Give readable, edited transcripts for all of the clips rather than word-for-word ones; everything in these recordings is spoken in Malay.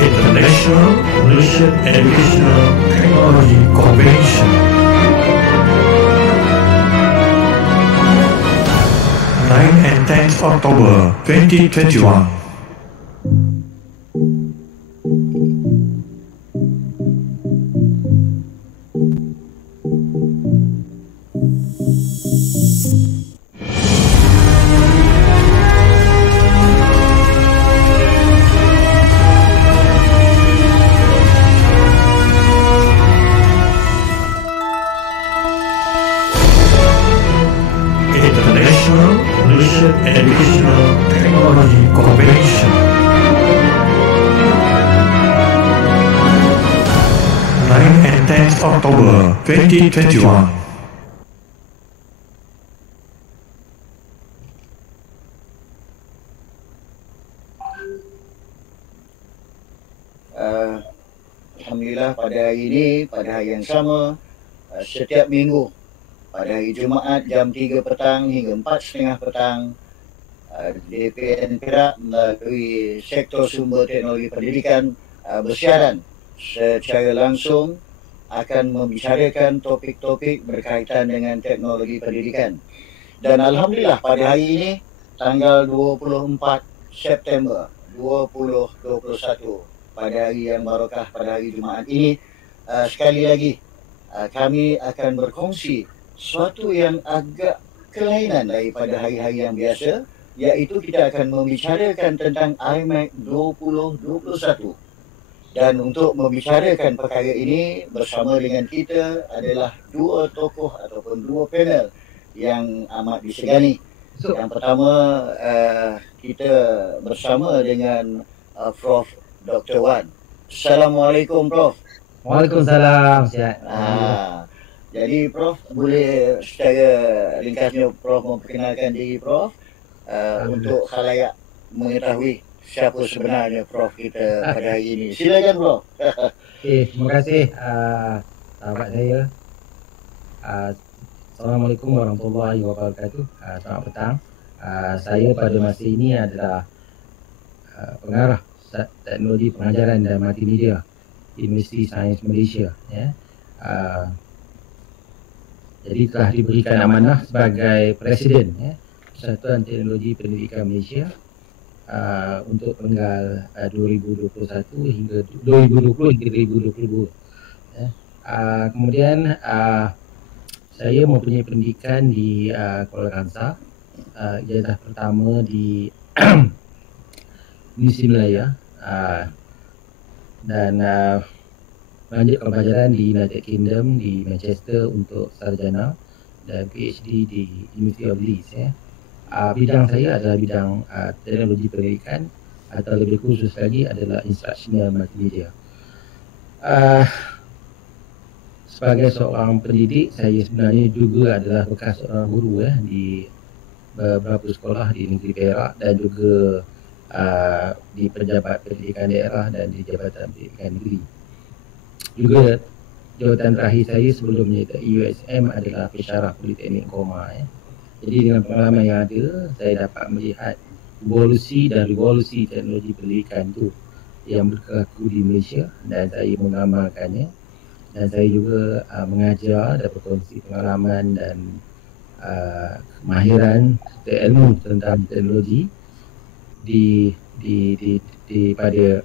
International Malaysian Educational Technology Convention 9 and 10th October 2021. International Malaysian Educational Technology Convention 9 and 10th October 2021. Alhamdulillah pada hari ini, pada hari yang sama, setiap minggu pada hari Jumaat jam 3 petang hingga 4.30 petang, DPN Perak melalui Sektor Sumber Teknologi Pendidikan bersiaran secara langsung akan membicarakan topik-topik berkaitan dengan teknologi pendidikan. Dan Alhamdulillah pada hari ini, tanggal 24 September 2021, pada hari yang barakah, pada hari Jumaat ini, sekali lagi kami akan berkongsi sesuatu yang agak kelainan daripada hari-hari yang biasa, iaitu kita akan membicarakan tentang IMEC 2021. Dan untuk membicarakan perkara ini bersama dengan kita adalah dua tokoh ataupun dua panel yang amat disegani. Yang pertama, kita bersama dengan Prof. Dr. Wan. Assalamualaikum, Prof. Waalaikumsalam. Jadi Prof, boleh secara ringkasnya Prof memperkenalkan diri Prof untuk khalayak mengetahui siapa sebenarnya Prof kita pada hari ini. Silakan Prof. Terima kasih sahabat saya. Assalamualaikum warahmatullahi wabarakatuh. Selamat petang. Saya pada masa ini adalah pengarah teknologi pengajaran dan multimedia di Universiti Sains Malaysia. Jadi telah diberikan amanah sebagai Presiden Persatuan Teknologi Pendidikan Malaysia untuk tanggal 2021 hingga 2020 hingga 2022. Kemudian saya mempunyai pendidikan di Kuala Kangsar, ijazah pertama di Universiti Malaya, dan melanjutkan pelajaran di United Kingdom di Manchester untuk sarjana dan PhD di University of Leeds. Bidang saya adalah bidang teknologi pendidikan, atau lebih khusus lagi adalah instructional multimedia. Sebagai seorang pendidik, saya sebenarnya juga adalah bekas seorang guru di beberapa sekolah di negeri Perak dan juga di pejabat pendidikan daerah dan di jabatan pendidikan negeri. Juga jawatan terakhir saya sebelum menyertai USM adalah pensyarah Politeknik Koma. Jadi dengan pengalaman yang ada, saya dapat melihat evolusi dan revolusi teknologi pendidikan itu yang berlaku di Malaysia, dan saya mengamalkannya. Dan saya juga mengajar dan berkongsi pengalaman dan kemahiran ilmu tentang teknologi pada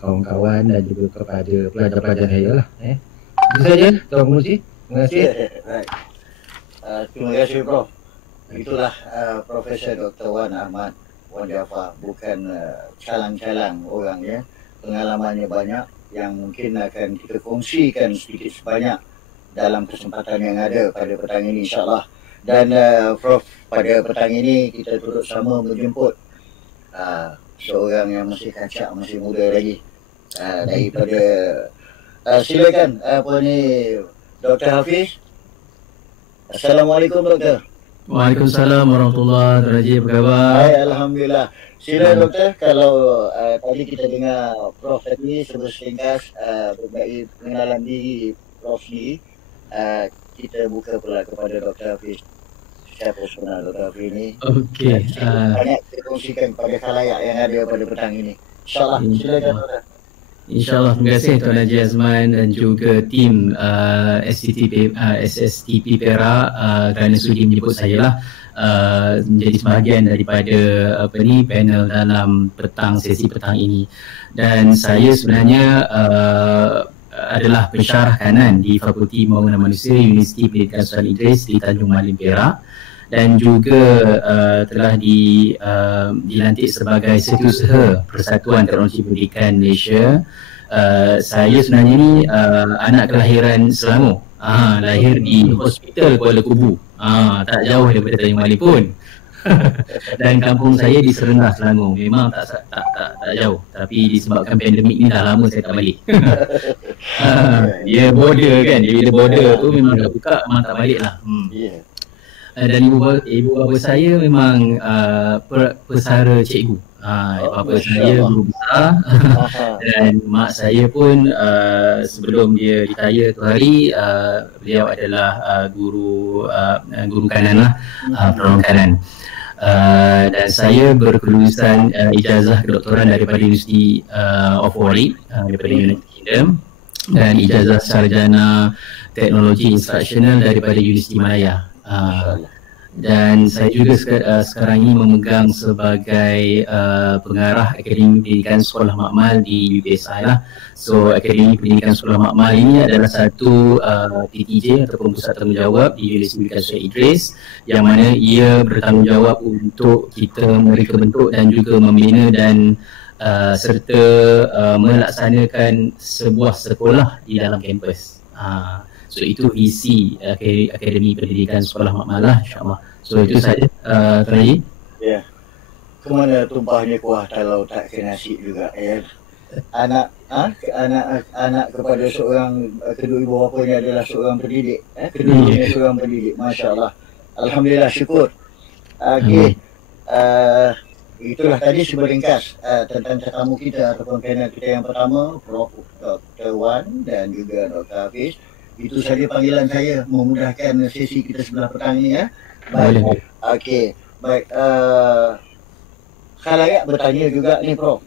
kawan-kawan dan juga kepada pelajar-pelajar saya lah. Itu saja, Tuan Pengerusi. Terima kasih. Terima kasih Prof. Itulah Profesor Dr. Wan Ahmad Wan Jaafar, bukan calang-calang orang ya. Pengalamannya banyak yang mungkin akan kita kongsikan sedikit sebanyak dalam kesempatan yang ada pada petang ini, insyaAllah. Dan Prof, pada petang ini kita turut sama menjemput seorang yang masih kacak, masih muda lagi, daripada Silakan Dr. Hafiz. Assalamualaikum Doktor. Waalaikumsalam warahmatullahi wabarakatuh. Apa khabar? Hai, Alhamdulillah. Sila Doktor, kalau tadi kita dengar Prof tadi sebut ringkas berbagi pengenalan diri Prof ni, kita buka pula kepada Dr. Hafiz. Siapa sebenar Dr. Hafiz ni? Okey. Banyak kita kongsikan kepada khalayak yang ada pada petang ini. InsyaAllah, silakan Doktor. InsyaAllah, terima kasih Tuan Haji Azman dan juga tim SSTP Perak kerana sudi menyebut saya lah menjadi sebahagian daripada panel dalam sesi petang ini. Dan saya sebenarnya adalah pensyarah kanan di Fakulti Pembangunan Manusia Universiti Pendidikan Sultan Idris di Tanjung Malim Perak, dan juga telah dilantik sebagai Setiausaha Persatuan Teknologi Pendidikan Malaysia. Saya sebenarnya ni anak kelahiran Selangor, lahir di Hospital Kuala Kubu, tak jauh daripada Tanjung Malim pun. Dan kampung saya di Serendah, Selangor. Memang tak jauh, tapi disebabkan pandemik ni dah lama saya tak balik. Dia border kan, bila border tu memang dah buka, memang tak balik lah. Dan ibu bapa saya memang pesara cikgu. Bapa saya guru besar dan mak saya pun sebelum dia retire tu hari, beliau adalah guru kanan lah, penolong kanan. Dan saya berkelulusan ijazah kedoktoran daripada University of Warwick daripada United Kingdom, dan ijazah sarjana teknologi instruksional daripada Universiti Malaya. Dan saya juga sekarang ini memegang sebagai pengarah Akademi Pendidikan Sekolah Makmal di UPSI lah. So Akademi Pendidikan Sekolah Makmal ini adalah satu PTJ ataupun pusat tanggungjawab di Universiti Pendidikan Sultan Idris, yang mana ia bertanggungjawab untuk kita mereka bentuk dan juga membina dan serta melaksanakan sebuah sekolah di dalam kampus. So itu visi Akademi Pendidikan Sekolah Makmal lah, insyaAllah. So itu saja, Tuan Haji. Ya. Kemana tumpahnya kuah kalau tak kena nasi juga, ya. Anak kepada seorang, kedua ibu bapanya adalah seorang pendidik, keduanya seorang pendidik. Masya-Allah. Alhamdulillah, syukur. Okey. Itulah tadi seberingkas tentang tetamu kita ataupun panel kita yang pertama, Prof. Dr. Wan dan juga Dr. Hafiz. Itu saja panggilan saya, memudahkan sesi kita sebelah petang ini, ya. Baik. Okey. Baik. Khalayak bertanya juga ni Prof,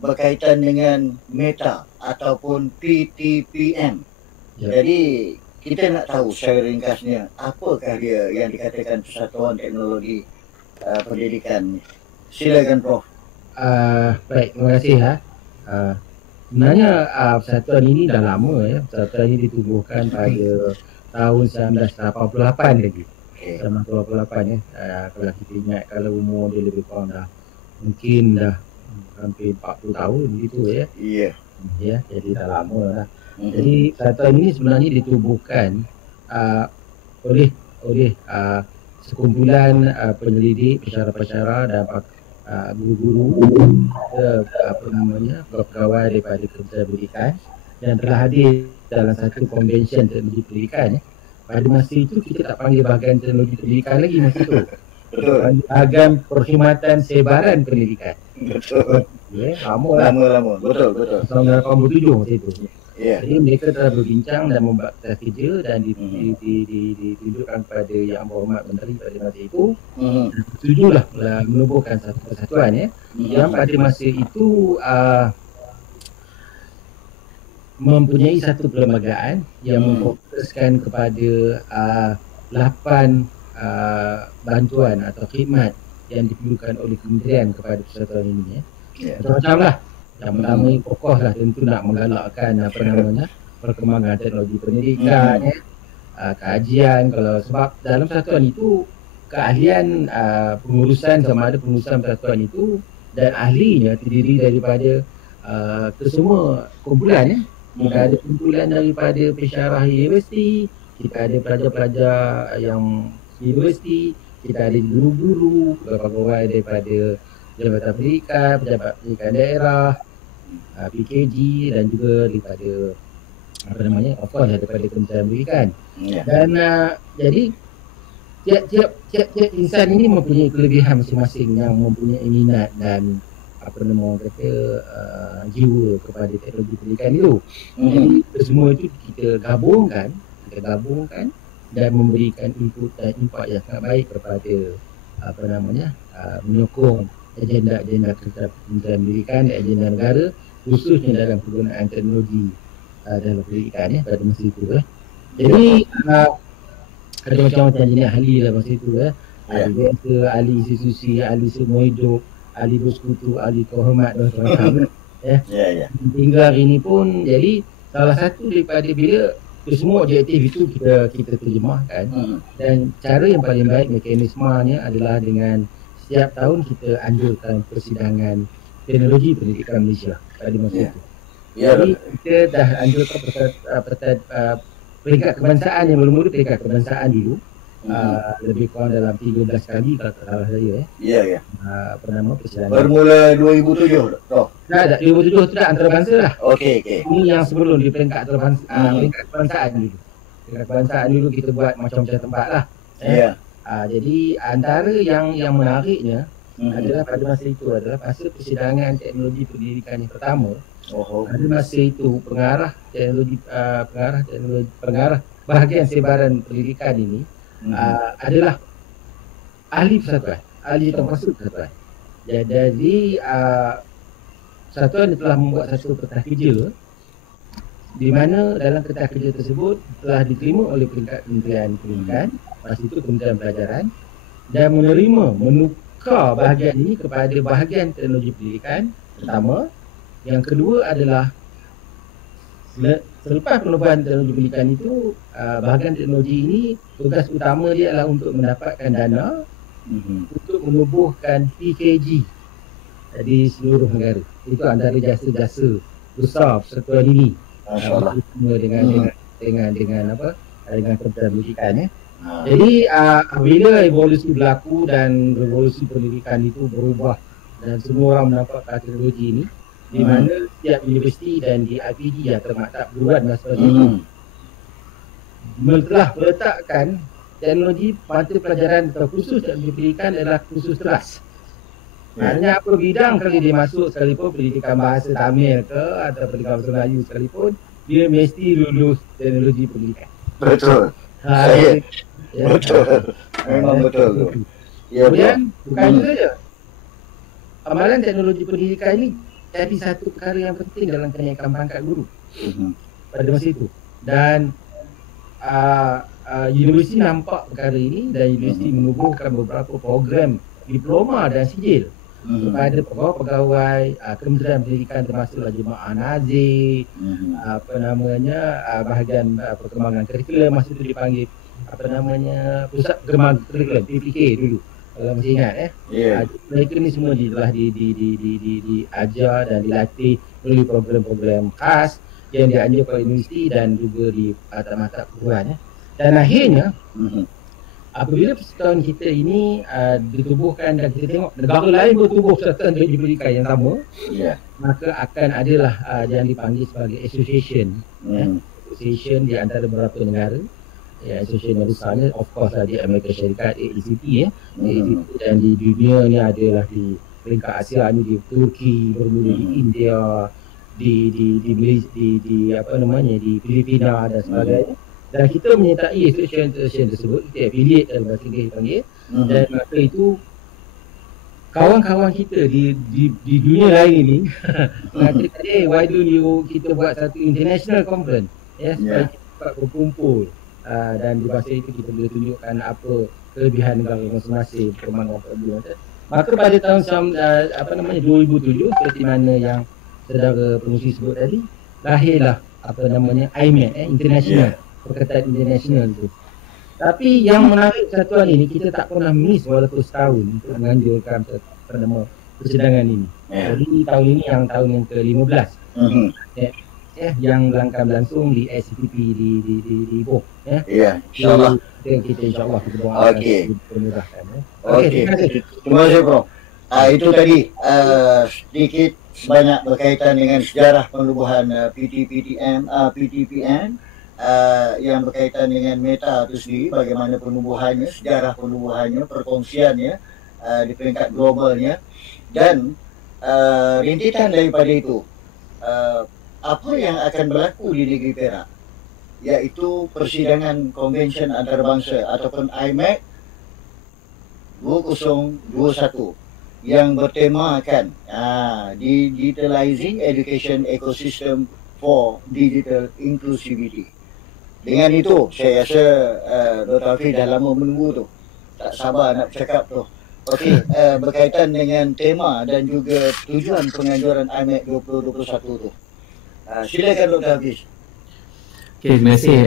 berkaitan dengan Meta ataupun PTPM. Jadi kita nak tahu secara ringkasnya apakah dia yang dikatakan Persatuan Teknologi Pendidikan. Silakan Prof. Baik, terima kasih. Sebenarnya persatuan ini dah lama, ya. Persatuan ini ditubuhkan pada tahun 1988 lagi. 1988 ya. Kalau kita ingat, kalau umur dia lebih kurang dah mungkin dah hampir 40 tahun gitu, ya. Iya. Ya, jadi dah lama lah. Jadi persatuan ini sebenarnya ditubuhkan oleh sekumpulan penyelidik, pensyarah-pensyarah dan guru-guru, pegawai daripada Kementerian Pendidikan, yang telah hadir dalam satu konvensyen teknologi pendidikan, ya. Pada masa itu kita tak panggil bahagian teknologi pendidikan lagi masa itu. Betul. Bahagian Perkhidmatan Sebaran Pendidikan. Betul. Ya, lama. Betul. Tahun 87 masa itu. Ya. Jadi mereka telah berbincang dan membuat kerja dan ditunjukkan kepada Yang Berhormat Menteri pada masa itu. Setujulah menubuhkan satu persatuan, ya. Yang pada masa itu mempunyai satu perlembagaan yang memfokuskan kepada 8 bantuan atau khidmat yang diperlukan oleh kementerian kepada persatuan ini, ya. Macam-macam lah. Yang pertama pokok lah tentu nak menggalakkan perkembangan teknologi pendidikan, ya. Kajian, kalau sebab dalam persatuan itu keahlian pengurusan, sama ada pengurusan persatuan itu dan ahlinya terdiri daripada kesemua kumpulan, ya. Kita ada kumpulan daripada pensyarah universiti, kita ada pelajar-pelajar yang universiti, kita ada guru-guru, pegawai daripada Jabatan Pendidikan, Pejabat Pendidikan Daerah, PKG, dan juga daripada of course daripada Kementerian Pendidikan. Ya. Dan jadi tiap insan ini mempunyai kelebihan masing-masing yang mempunyai minat dan orang kata jiwa kepada teknologi pendidikan itu. Jadi semua itu kita gabungkan dan memberikan input dan impact yang sangat baik kepada menyokong agenda-agenda Kementerian Pendidikan dan agenda negara, khususnya dalam penggunaan teknologi dalam pendidikan pada masa itu. Jadi ada macam-macam jenis ahli dalam masa itu. Ahli biasa, ahli institusi, ahli semua hidup, ahli bersekutu, ahli kehormat dan macam-macam. Hingga hari ini pun, jadi salah satu daripada bila semua objektif itu kita terjemahkan, dan cara yang paling baik mekanismenya adalah dengan setiap tahun kita anjurkan persidangan teknologi pendidikan Malaysia pada masa itu. Jadi kita dah anjurkan peringkat kebangsaan yang mula-mula peringkat kebangsaan dulu, lebih kurang dalam 13 kali kalau tak salah saya. Persidangan bermula 2007 tak 2007 tu dah antarabangsa lah. Okey. Ini yang sebelum di peringkat peringkat kebangsaan dulu. Peringkat kebangsaan dulu kita buat macam-macam tempat lah. Jadi antara yang menariknya adalah pada masa itu adalah masa persidangan teknologi pendidikan yang pertama. Pada masa itu pengarah bahagian sebaran pendidikan ini adalah ahli persatuan, ahli tempatsu persatuan. Jadi persatuan telah membuat satu kertas kerja di mana dalam kertas kerja tersebut telah diterima oleh peringkat Kementerian Pendidikan, masa itu Kementerian Pelajaran, dan menukar bahagian ini kepada bahagian teknologi pendidikan pertama. Yang kedua adalah selepas penubuhan teknologi pendidikan itu, bahagian teknologi ini tugas utama dia adalah untuk mendapatkan dana untuk menubuhkan PKG di seluruh negara. Itu antara jasa-jasa besar persatuan ini. Dengan Kementerian Pendidikan. Jadi bila evolusi berlaku dan revolusi pendidikan itu berubah dan semua orang mendapat teknologi ini, di mana setiap universiti dan di IPD yang termaktab perguruan dan sebagainya telah meletakkan teknologi mata pelajaran atau kursus teknologi pendidikan adalah kursus kelas. Hanya apa bidang kali dia masuk sekalipun, pendidikan bahasa Tamil ke atau pendidikan bahasa Melayu sekalipun, dia mesti lulus teknologi pendidikan. Betul. Betul. Memang betul tu. Kemudian bukan itu saja. Amalan teknologi pendidikan ini jadi satu perkara yang penting dalam kenaikan pangkat guru pada masa itu. Dan universiti nampak perkara ini dan universiti menubuhkan beberapa program diploma dan sijil kepada pegawai Kementerian Pendidikan, termasuklah jemaah nazir, bahagian perkembangan kurikulum, masa itu dipanggil pusat perkembangan kurikulum, PPK dulu kalau masih ingat. Mereka ni semua telah diajar dan dilatih melalui program-program khas yang dianjurkan oleh universiti dan juga di mata-mata perguruan. Dan akhirnya apabila persatuan kita ini ditubuhkan dan kita tengok negara lain bertubuh persatuan teknologi pendidikan yang sama, maka akan adalah yang dipanggil sebagai association. Association di antara beberapa negara. Association yang besarnya of course di Amerika Syarikat, AECT dan di dunia ni adalah di peringkat Asia ni di Turki, bermula di India, di Filipina dan sebagainya. Dan kita menyertai association tersebut, kita affiliate dalam bahasa Inggeris dipanggil. Dan maka itu kawan-kawan kita di dunia lain ini kata, why don't you kita buat satu international conference supaya kita dapat berkumpul. Dan di bahasa itu kita boleh tunjukkan apa kelebihan negara masing-masing, perkembangan problem. Maka pada tahun 2007, seperti mana yang saudara pengurusi sebut tadi, lahirlah IMET, international, perkataan international itu. Tapi yang menarik persatuan ini, kita tak pernah miss walaupun setahun untuk menganjurkan persidangan ini. Jadi tahun ini yang tahun yang ke-15. Yang akan berlangsung di SCTP di Ipoh. InsyaAllah. Kita insyaAllah kita doakan. Okey. Terima kasih, Bro. Itu tadi sedikit sebanyak berkaitan dengan sejarah penubuhan PTPN yang berkaitan dengan Meta itu sendiri, bagaimana penubuhannya, sejarah penubuhannya, perkongsiannya di peringkat globalnya, dan rintitan daripada itu apa yang akan berlaku di negeri Perak, iaitu persidangan konvensyen antarabangsa ataupun IMAC 2021 yang bertemakan Digitalizing Education Ecosystem for Digital Inclusivity. Dengan itu saya rasa Dr. Hafiz dah lama menunggu tu, tak sabar nak bercakap tu. Okey, berkaitan dengan tema dan juga tujuan penganjuran IMAC 2021 tu. Silakan Dr. Hafiz. Okay, terima kasih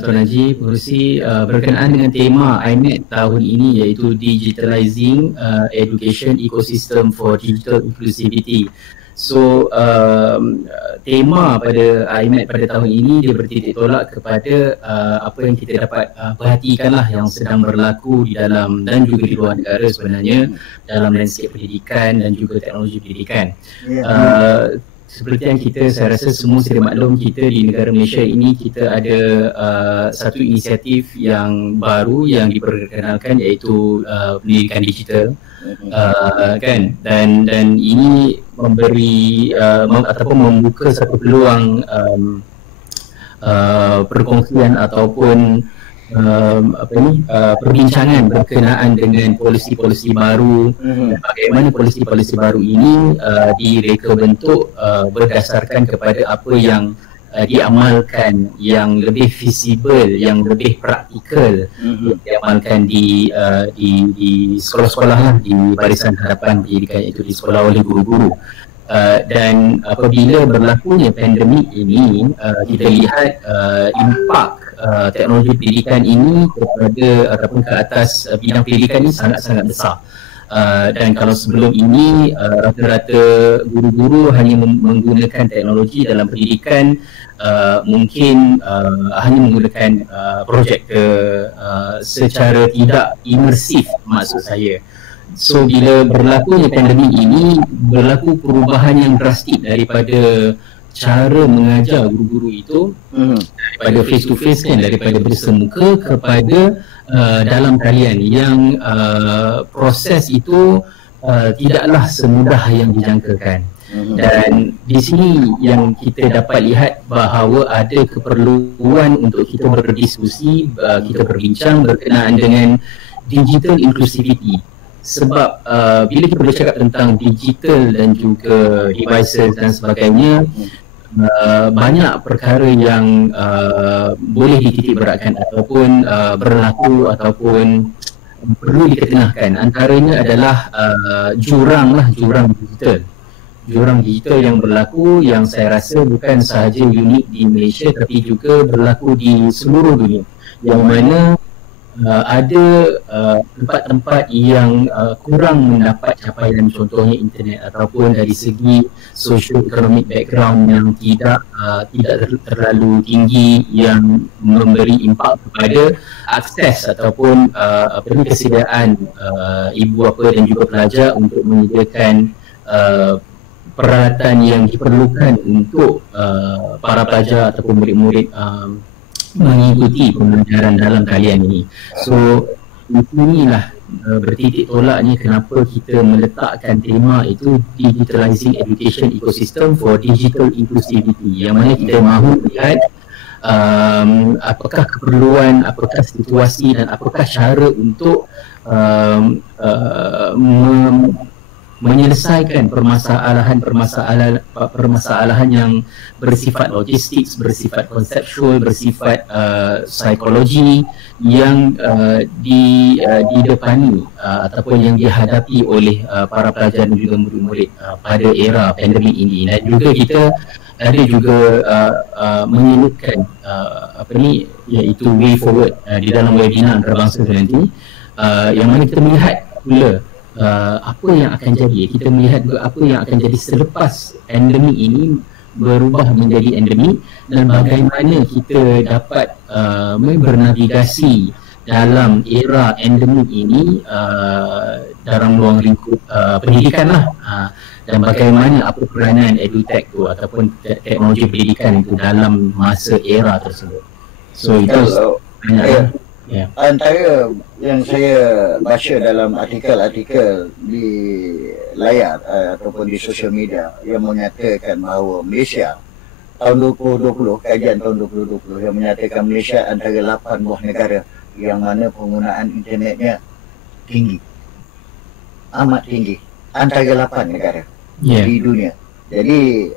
Tuan Haji Pengerusi. Berkenaan dengan tema IMAC tahun ini, iaitu Digitalizing Education Ecosystem for Digital Inclusivity. So tema pada IMAC pada tahun ini dia bertitik tolak kepada apa yang kita dapat perhatikanlah yang sedang berlaku di dalam dan juga di luar negara sebenarnya dalam landscape pendidikan dan juga teknologi pendidikan. Seperti yang saya rasa semua sedia maklum, kita di negara Malaysia ini kita ada satu inisiatif yang baru yang diperkenalkan, iaitu pendidikan digital, kan, dan ini memberi ataupun membuka satu peluang perkongsian ataupun perbincangan berkenaan dengan polisi-polisi baru, dan bagaimana polisi-polisi baru ini direka bentuk berdasarkan kepada apa yang diamalkan, yang lebih visible, yang lebih praktikal, diamalkan di sekolah-sekolah lah, di barisan hadapan pendidikan, itu di sekolah oleh guru-guru. Dan apabila berlakunya pandemik ini, kita lihat impak teknologi pendidikan ini kepada ataupun ke atas bidang pendidikan ini sangat-sangat besar. Dan kalau sebelum ini rata-rata guru-guru hanya menggunakan teknologi dalam pendidikan, mungkin hanya menggunakan projektor secara tidak imersif, maksud saya. So bila berlakunya pandemik ini, berlaku perubahan yang drastik daripada cara mengajar guru-guru itu, daripada face to face, kan, daripada bersemuka kepada dalam talian, yang proses itu tidaklah semudah yang dijangkakan. Dan di sini yang kita dapat lihat bahawa ada keperluan untuk kita berdiskusi, kita berbincang berkenaan dengan digital inclusivity. Sebab bila kita bercakap tentang digital dan juga devices dan sebagainya, banyak perkara yang boleh dititikberatkan ataupun berlaku ataupun perlu diketengahkan. Antaranya adalah jurang digital yang berlaku, yang saya rasa bukan sahaja unik di Malaysia tapi juga berlaku di seluruh dunia, yang mana ada tempat-tempat yang kurang mendapat capaian, contohnya internet, ataupun dari segi socio-economic background yang tidak terlalu tinggi, yang memberi impak kepada akses ataupun kesediaan ibu bapa dan juga pelajar untuk menyediakan peralatan yang diperlukan untuk para pelajar ataupun murid-murid mengikuti pembelajaran dalam talian ini. So di sinilah bertitik tolaknya kenapa kita meletakkan tema itu Digitalizing Education Ecosystem for Digital Inclusivity, yang mana kita mahu melihat apakah keperluan, apakah situasi dan apakah cara untuk menyelesaikan permasalahan yang bersifat logistik, bersifat konseptual, bersifat psikologi yang didepani ataupun yang dihadapi oleh para pelajar dan juga murid-murid pada era pandemik ini. Dan juga kita ada juga menyelitkan iaitu way forward di dalam webinar antarabangsa nanti, yang mana kita melihat pula apa yang akan jadi. Kita melihat juga apa yang akan jadi selepas endemik ini berubah menjadi endemik, dan bagaimana kita dapat bernavigasi dalam era endemik ini dalam ruang lingkup pendidikan lah, dan bagaimana apa peranan edutech tu ataupun teknologi pendidikan itu dalam masa era tersebut. So itu antara yang saya baca dalam artikel-artikel di layar ataupun di sosial media yang menyatakan bahawa Malaysia tahun 2020, kajian tahun 2020 yang menyatakan Malaysia antara 8 buah negara yang mana penggunaan internetnya tinggi, amat tinggi, antara 8 negara di dunia. Jadi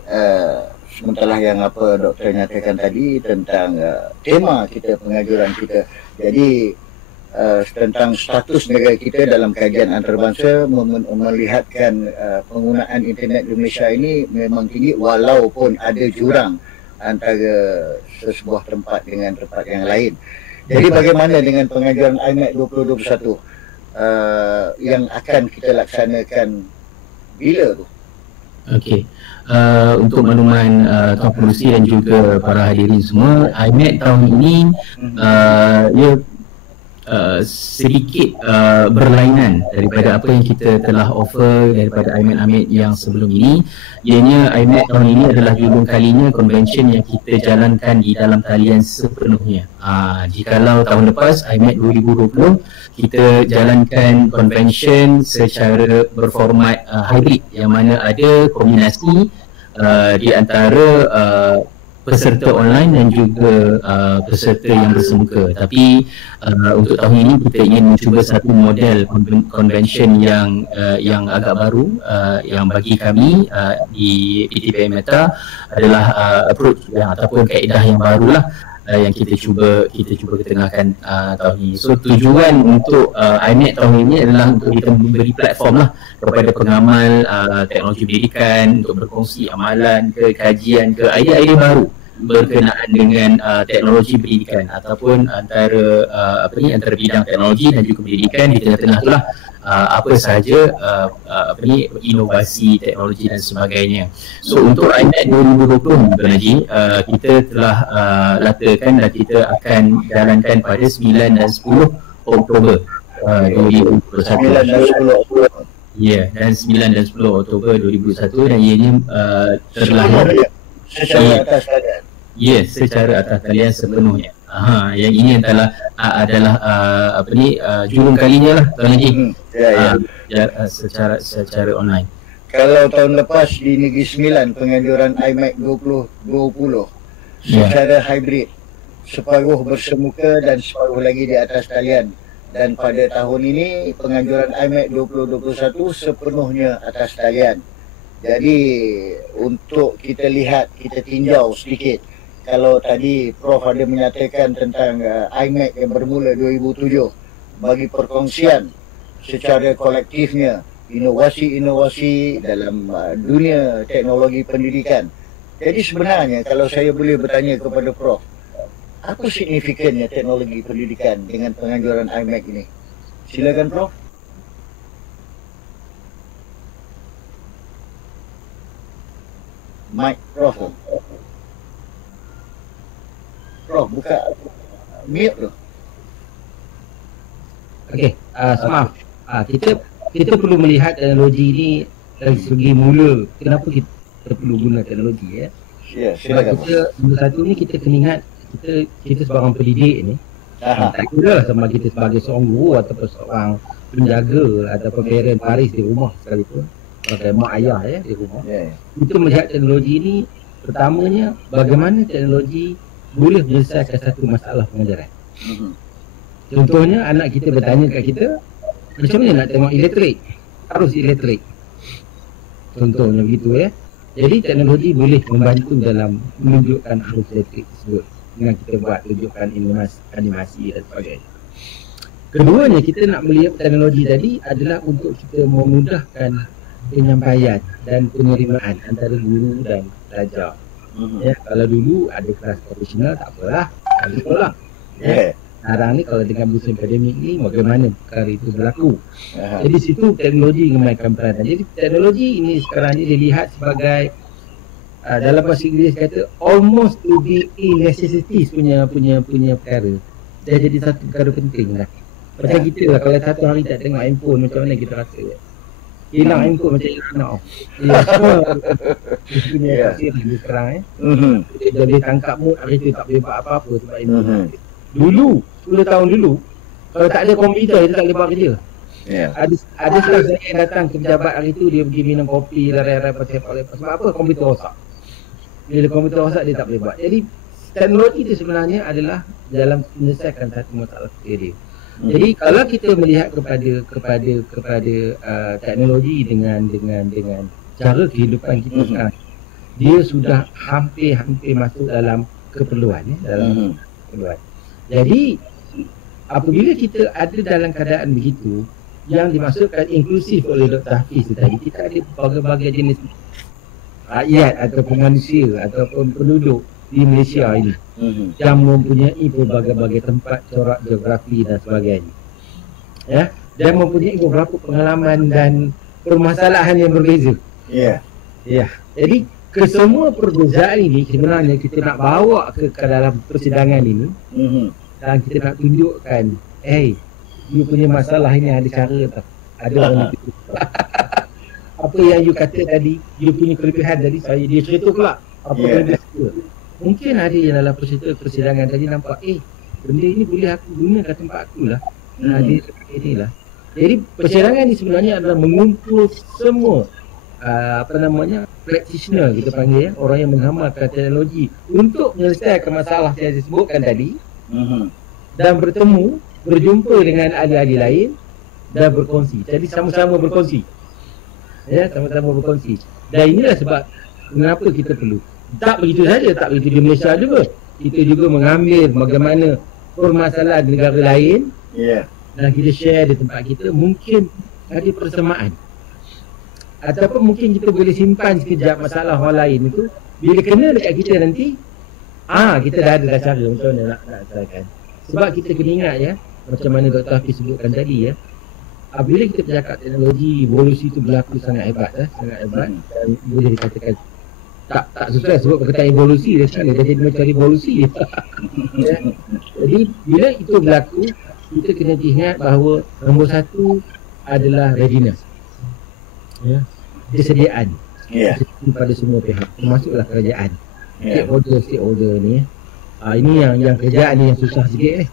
sementara yang apa doktor nyatakan tadi tentang tema kita, pengajuran kita, jadi tentang status negara kita dalam kajian antarabangsa melihatkan penggunaan internet di Malaysia ini memang tinggi walaupun ada jurang antara sesebuah tempat dengan tempat yang lain. Jadi bagaimana dengan pengajuan IMEC 2021 yang akan kita laksanakan bila tu? Okey. Untuk makluman Tuan Pengerusi dan juga para hadirin semua, IMEC tahun ini ia sedikit berlainan daripada apa yang kita telah offer daripada IMEC yang sebelum ini. Ianya IMEC tahun ini adalah julung kalinya convention yang kita jalankan di dalam talian sepenuhnya. Jikalau tahun lepas IMEC 2020 kita jalankan convention secara berformat hybrid, yang mana ada kombinasi di antara peserta online dan juga peserta yang bersemuka. Tapi untuk tahun ini kita ingin mencuba satu model convention yang agak baru, yang bagi kami di PTPM Meta adalah approach ataupun kaedah yang barulah yang kita cuba ketengahkan tahun ini. So tujuan untuk IMEC tahun ini adalah untuk kita memberi platform lah kepada pengamal teknologi pendidikan untuk berkongsi amalan ke kajian ke idea-idea baru berkenaan dengan teknologi pendidikan ataupun antara antara bidang teknologi dan juga pendidikan di tengah-tengah itulah apa sahaja inovasi teknologi dan sebagainya. So untuk IMEC 2020 Tuan Haji, kita telah latakan dan kita akan jalankan pada 9 dan 10 Oktober 2021. 9 dan 10 Oktober. Ya, dan 9 dan 10 Oktober 2021, dan ianya telah secara atas talian. Ya, secara atas talian sepenuhnya. Yang ini adalah julung kalinya lah Tuan Haji. Secara online. Kalau tahun lepas di Negeri Sembilan penganjuran IMEC 2020 secara hybrid, separuh bersemuka dan separuh lagi di atas talian. Dan pada tahun ini penganjuran IMEC 2021 sepenuhnya atas talian. Jadi untuk kita lihat, kita tinjau sedikit. Kalau tadi Prof ada menyatakan tentang IMEC yang bermula 2007 bagi perkongsian secara kolektifnya inovasi-inovasi dalam dunia teknologi pendidikan. Jadi sebenarnya kalau saya boleh bertanya kepada Prof, apa signifikannya teknologi pendidikan dengan penganjuran IMEC ini? Silakan Prof. Mic Prof. Prof, buka mute tu. Okey, maaf. Kita perlu melihat teknologi ini dari segi mula. Kenapa kita perlu guna teknologi ya? Ya, silakan. Nombor satu ni kita kena ingat kita seorang pendidik ni. Tak kira sama kita sebagai seorang guru ataupun seorang penjaga ataupun parent waris di rumah sekalipun, sebagai mak ayah di rumah. Kita melihat teknologi ini, pertamanya bagaimana teknologi boleh menyelesaikan satu masalah pengajaran. Contohnya anak kita bertanya kat kita, macam mana nak tengok elektrik? Harus elektrik. Contohnya begitu ya. Jadi teknologi boleh membantu dalam menunjukkan arus elektrik tersebut dengan kita buat tunjukkan animasi dan sebagainya. Keduanya, kita nak melihat teknologi tadi adalah untuk kita memudahkan penyampaian dan penerimaan antara guru dan pelajar. Ya, kalau dulu ada kelas profesional tak apalah, kalau sekolah. Sekarang ni kalau dengan musim akademik ni bagaimana perkara itu berlaku. Jadi situ teknologi memainkan peranan. Jadi teknologi ini sekarang ni dilihat sebagai dalam bahasa Inggeris kata almost to be a necessity punya perkara. dah jadi satu perkara penting lah. Macam kita lah, kalau satu hari tak tengok handphone, macam mana kita rasa? Hilang handphone macam hilang anak. Ya, semua punya hasil lebih sekarang Dia boleh tangkap mood, hari tu tak boleh buat apa-apa sebab handphone. Dulu, 10 tahun dulu, kalau tak ada komputer, kita tak boleh buat kerja. Ada salah saya yang datang ke pejabat hari tu, dia pergi minum kopi, lari-lari pasal sebab apa? Komputer rosak. Bila komputer rosak, dia tak boleh buat. Jadi teknologi itu sebenarnya adalah dalam menyelesaikan satu masalah dia. Jadi kalau kita melihat kepada teknologi dengan cara kehidupan kita sekarang, dia sudah hampir masuk dalam keperluan keperluan. Jadi apabila kita ada dalam keadaan begitu yang dimaksudkan inklusif oleh Dr. Hafiz tadi, kita ada berbagai jenis rakyat ataupun manusia ataupun penduduk di Malaysia ini yang mempunyai berbagai tempat corak geografi dan sebagainya, ya, dan mempunyai beberapa pengalaman dan permasalahan yang berbeza. Jadi kesemua perbezaan ini sebenarnya kita nak bawa ke dalam persidangan ini, dan kita nak tunjukkan, you punya masalah ini ada cara tak? Ada orang itu. Apa yang you kata tadi, you punya kelebihan tadi, dia cerita pula apa yang dia suka. Mungkin ada yang dalam persidangan tadi nampak, benda ini boleh aku guna kat tempat aku lah. Dia inilah. Jadi persidangan ni sebenarnya adalah mengumpul semua practitioner kita panggil, orang yang mengamalkan teknologi untuk menyelesaikan masalah yang saya sebutkan tadi, dan berjumpa dengan ahli-ahli lain dan berkongsi. Jadi sama-sama berkongsi. Ya, sama-sama berkongsi. Dan inilah sebab kenapa kita perlu. Tak begitu saja, tak begitu di Malaysia juga. Kita juga mengambil bagaimana permasalahan di negara lain, dan kita share di tempat kita. Mungkin ada persamaan, ataupun mungkin kita boleh simpan sekejap masalah orang lain itu. Bila kena dekat kita nanti, kita dah ada cara macam mana nak selesaikan. Sebab kita kena ingat, ya, macam mana Dr. Hafiz sebutkan tadi, ya, bila kita bercakap teknologi, evolusi itu berlaku sangat hebat, sangat hebat, dan boleh dikatakan tak sesuai sebut perkataan evolusi, dia jadi macam revolusi. Ya. Jadi bila itu berlaku, kita kena ingat bahawa nombor satu adalah readiness, ya, kesediaan pada semua pihak, termasuklah kerajaan, stakeholder ni. Ini yang kerajaan ni yang susah sikit.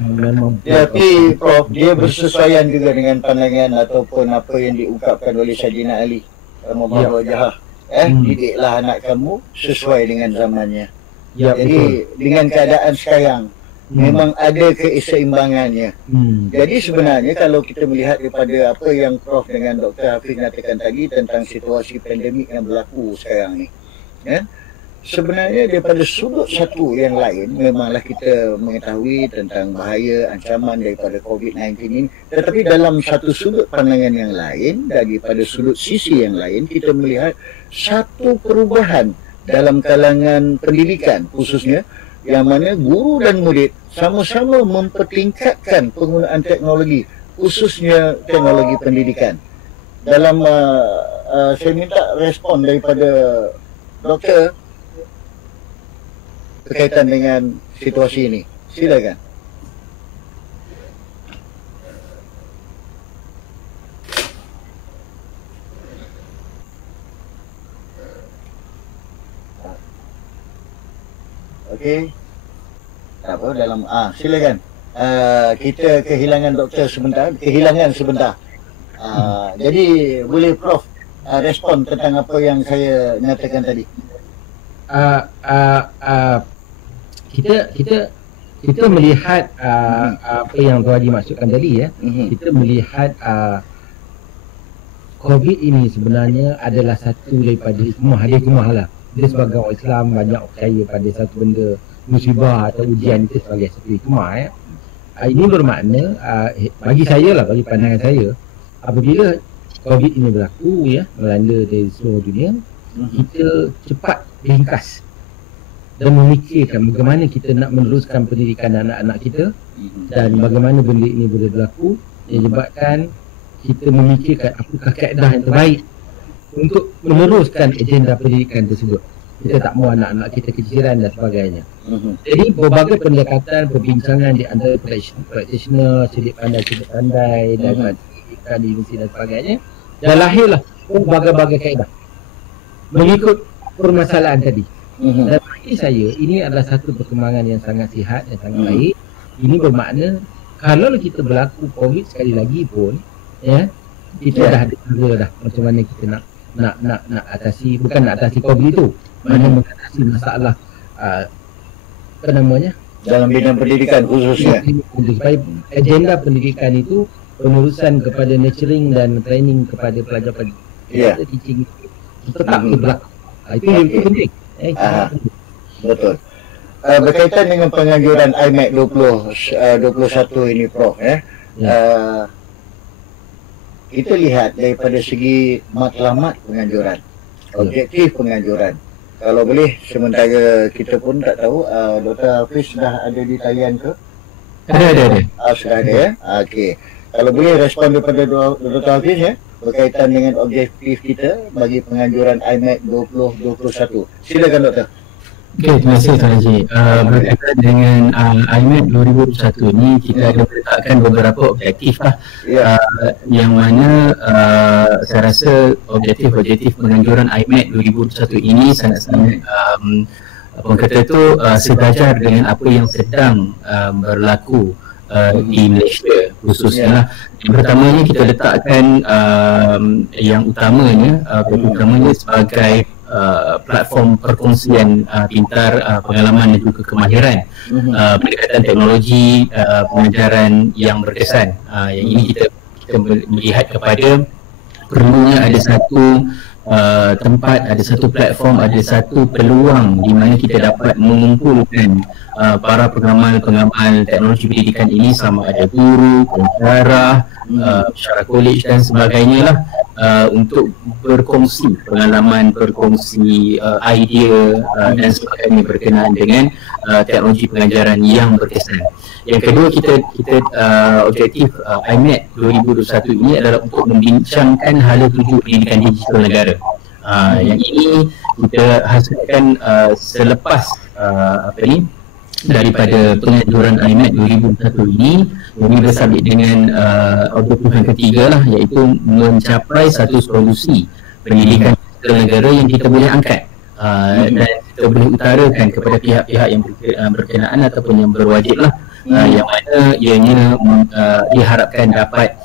Memang. Tapi Prof, dia bersesuaian juga dengan pandangan ataupun apa yang diungkapkan oleh Saidina Ali Muhammad Wajah. Didiklah anak kamu sesuai dengan zamannya. Jadi dengan keadaan sekarang memang ada keseimbangannya. Jadi sebenarnya kalau kita melihat daripada apa yang Prof dengan Dr. Hafiz nyatakan tadi tentang situasi pandemik yang berlaku sekarang ni, sebenarnya daripada sudut satu yang lain, memanglah kita mengetahui tentang bahaya ancaman daripada COVID-19 ini, tetapi dalam satu sudut pandangan yang lain, daripada sudut sisi yang lain, kita melihat satu perubahan dalam kalangan pendidikan khususnya, yang mana guru dan murid sama-sama mempertingkatkan penggunaan teknologi, khususnya teknologi pendidikan. Dalam saya minta respon daripada doktor berkaitan dengan situasi ini. Silakan. Okey. Tak apa dalam silakan. Kita kehilangan doktor sebentar, jadi boleh Prof respon tentang apa yang saya nyatakan tadi. Kita melihat apa yang Tuan Haji maksudkan tadi, ya. Kita melihat COVID ini sebenarnya adalah satu daripada hikmah lah. Dia sebagai orang Islam banyak percaya pada satu benda, musibah atau ujian itu sebagai satu hikmah, ya. Ini bermakna bagi saya lah, bagi pandangan saya, apabila COVID ini berlaku, ya, melanda di seluruh dunia, kita cepat ringkas dan memikirkan bagaimana kita nak meneruskan pendidikan anak-anak kita, dan bagaimana benda ini boleh berlaku, yang menyebabkan kita memikirkan apakah kaedah yang terbaik untuk meneruskan agenda pendidikan tersebut. kita tak mahu anak-anak kita keciran dan sebagainya. Jadi berbagai pendekatan, perbincangan di antara practitioner, celik pandai dan pendidikan di universiti dan sebagainya, dan lahirlah berbagai-bagai kaedah mengikut permasalahan tadi. Dan bagi saya ini adalah satu perkembangan yang sangat sihat dan sangat baik. Ini bermakna kalau kita berlaku COVID sekali lagi pun, ya, kita dah ada cara dah macam mana kita nak atasi, bukan nak atasi COVID itu, mana mengatasi masalah apa namanya dalam bidang pendidikan khususnya. Supaya agenda pendidikan itu penerusan kepada nurturing dan training kepada pelajar-pelajar, teaching tetap berlaku. Itu penting. Betul. Berkaitan dengan penganjuran IMEC 2021 ini, Prof, kita lihat daripada segi matlamat penganjuran, objektif penganjuran. Kalau boleh, sementara kita pun tak tahu, Dr. Hafiz sudah ada di talian ke? Ada. Sudah ada, ya? Okey. Kalau boleh respon daripada Dr. Hafiz, berkaitan dengan objektif kita bagi penganjuran IMEC 2021. Silakan, Doktor. Okey, terima kasih Tuan Haji. Berkaitan dengan IMEC 2021 ni, kita ada meletakkan beberapa objektif lah, yang mana saya rasa objektif penganjuran IMEC 2021 ini sangat-sangat apa kata tu sejajar dengan apa yang sedang berlaku di Malaysia khususnya lah. Yang pertamanya kita letakkan yang utamanya sebagai platform perkongsian pintar pengalaman dan juga kemahiran pendekatan teknologi pengajaran yang berkesan. Yang ini kita melihat kepada perlunya ada satu tempat, ada satu platform, ada satu peluang di mana kita dapat mengumpulkan para pengamal teknologi pendidikan ini, sama ada guru, pensyarah, pensyarah kolej dan sebagainya lah, untuk berkongsi pengalaman, berkongsi idea dan sebagainya berkenaan dengan teknologi pengajaran yang berkesan. Yang kedua, kita objektif IMEC 2021 ini adalah untuk membincangkan hala tuju pendidikan digital negara. Yang ini kita hasilkan selepas daripada penganjuran IMEC 2021 ini bersabit dengan objektif yang ketiga lah, iaitu mencapai satu solusi pendidikan digital negara yang kita boleh angkat dan kita boleh utarakan kepada pihak-pihak yang berkenaan ataupun yang berwajib lah, yang mana ianya diharapkan dapat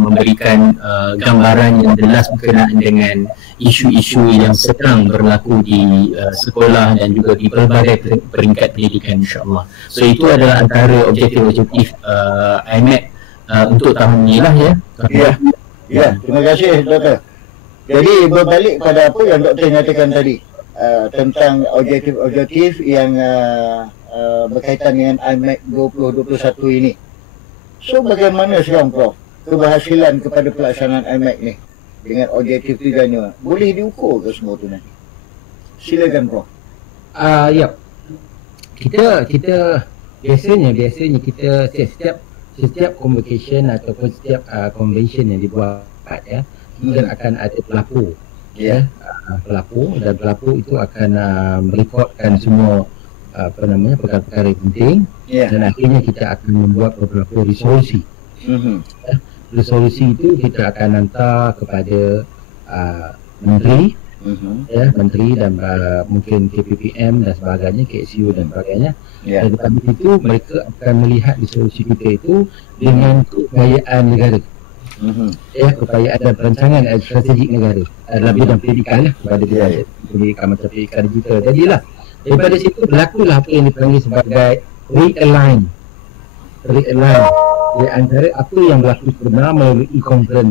memberikan gambaran yang jelas berkenaan dengan isu-isu yang sedang berlaku di sekolah dan juga di pelbagai peringkat pendidikan, insyaAllah. So itu adalah antara objektif-objektif IMEC untuk tahun ini lah, ya. Ya, terima kasih, Doktor. Jadi berbalik pada apa yang Doktor nyatakan tadi tentang objektif-objektif yang berkaitan dengan IMEC 2021 ini. So bagaimana sekarang, Prof, keberhasilan kepada pelaksanaan IMEC ni dengan objektif tiganya? Boleh diukur ke semua tu nanti? Silakan, Prof. Ya. Kita biasanya kita setiap convocation ataupun setiap convention yang dibuat, ya, kita akan ada pelapor. Pelapor itu akan merekodkan semua perkara-perkara penting, dan akhirnya kita akan membuat beberapa resolusi. Resolusi itu kita akan hantar kepada menteri, menteri dan mungkin KPPM dan sebagainya, KSU dan sebagainya. Dan dari itu mereka akan melihat resolusi kita itu dengan keupayaan negara, keupayaan dan perancangan strategik negara dalam bidang pendidikan lah, kepada bidang pendidikan macam pendidikan digital. Jadilah daripada situ berlakulah apa yang dipanggil sebagai realign di antara apa yang berlaku sebenar melalui e-conference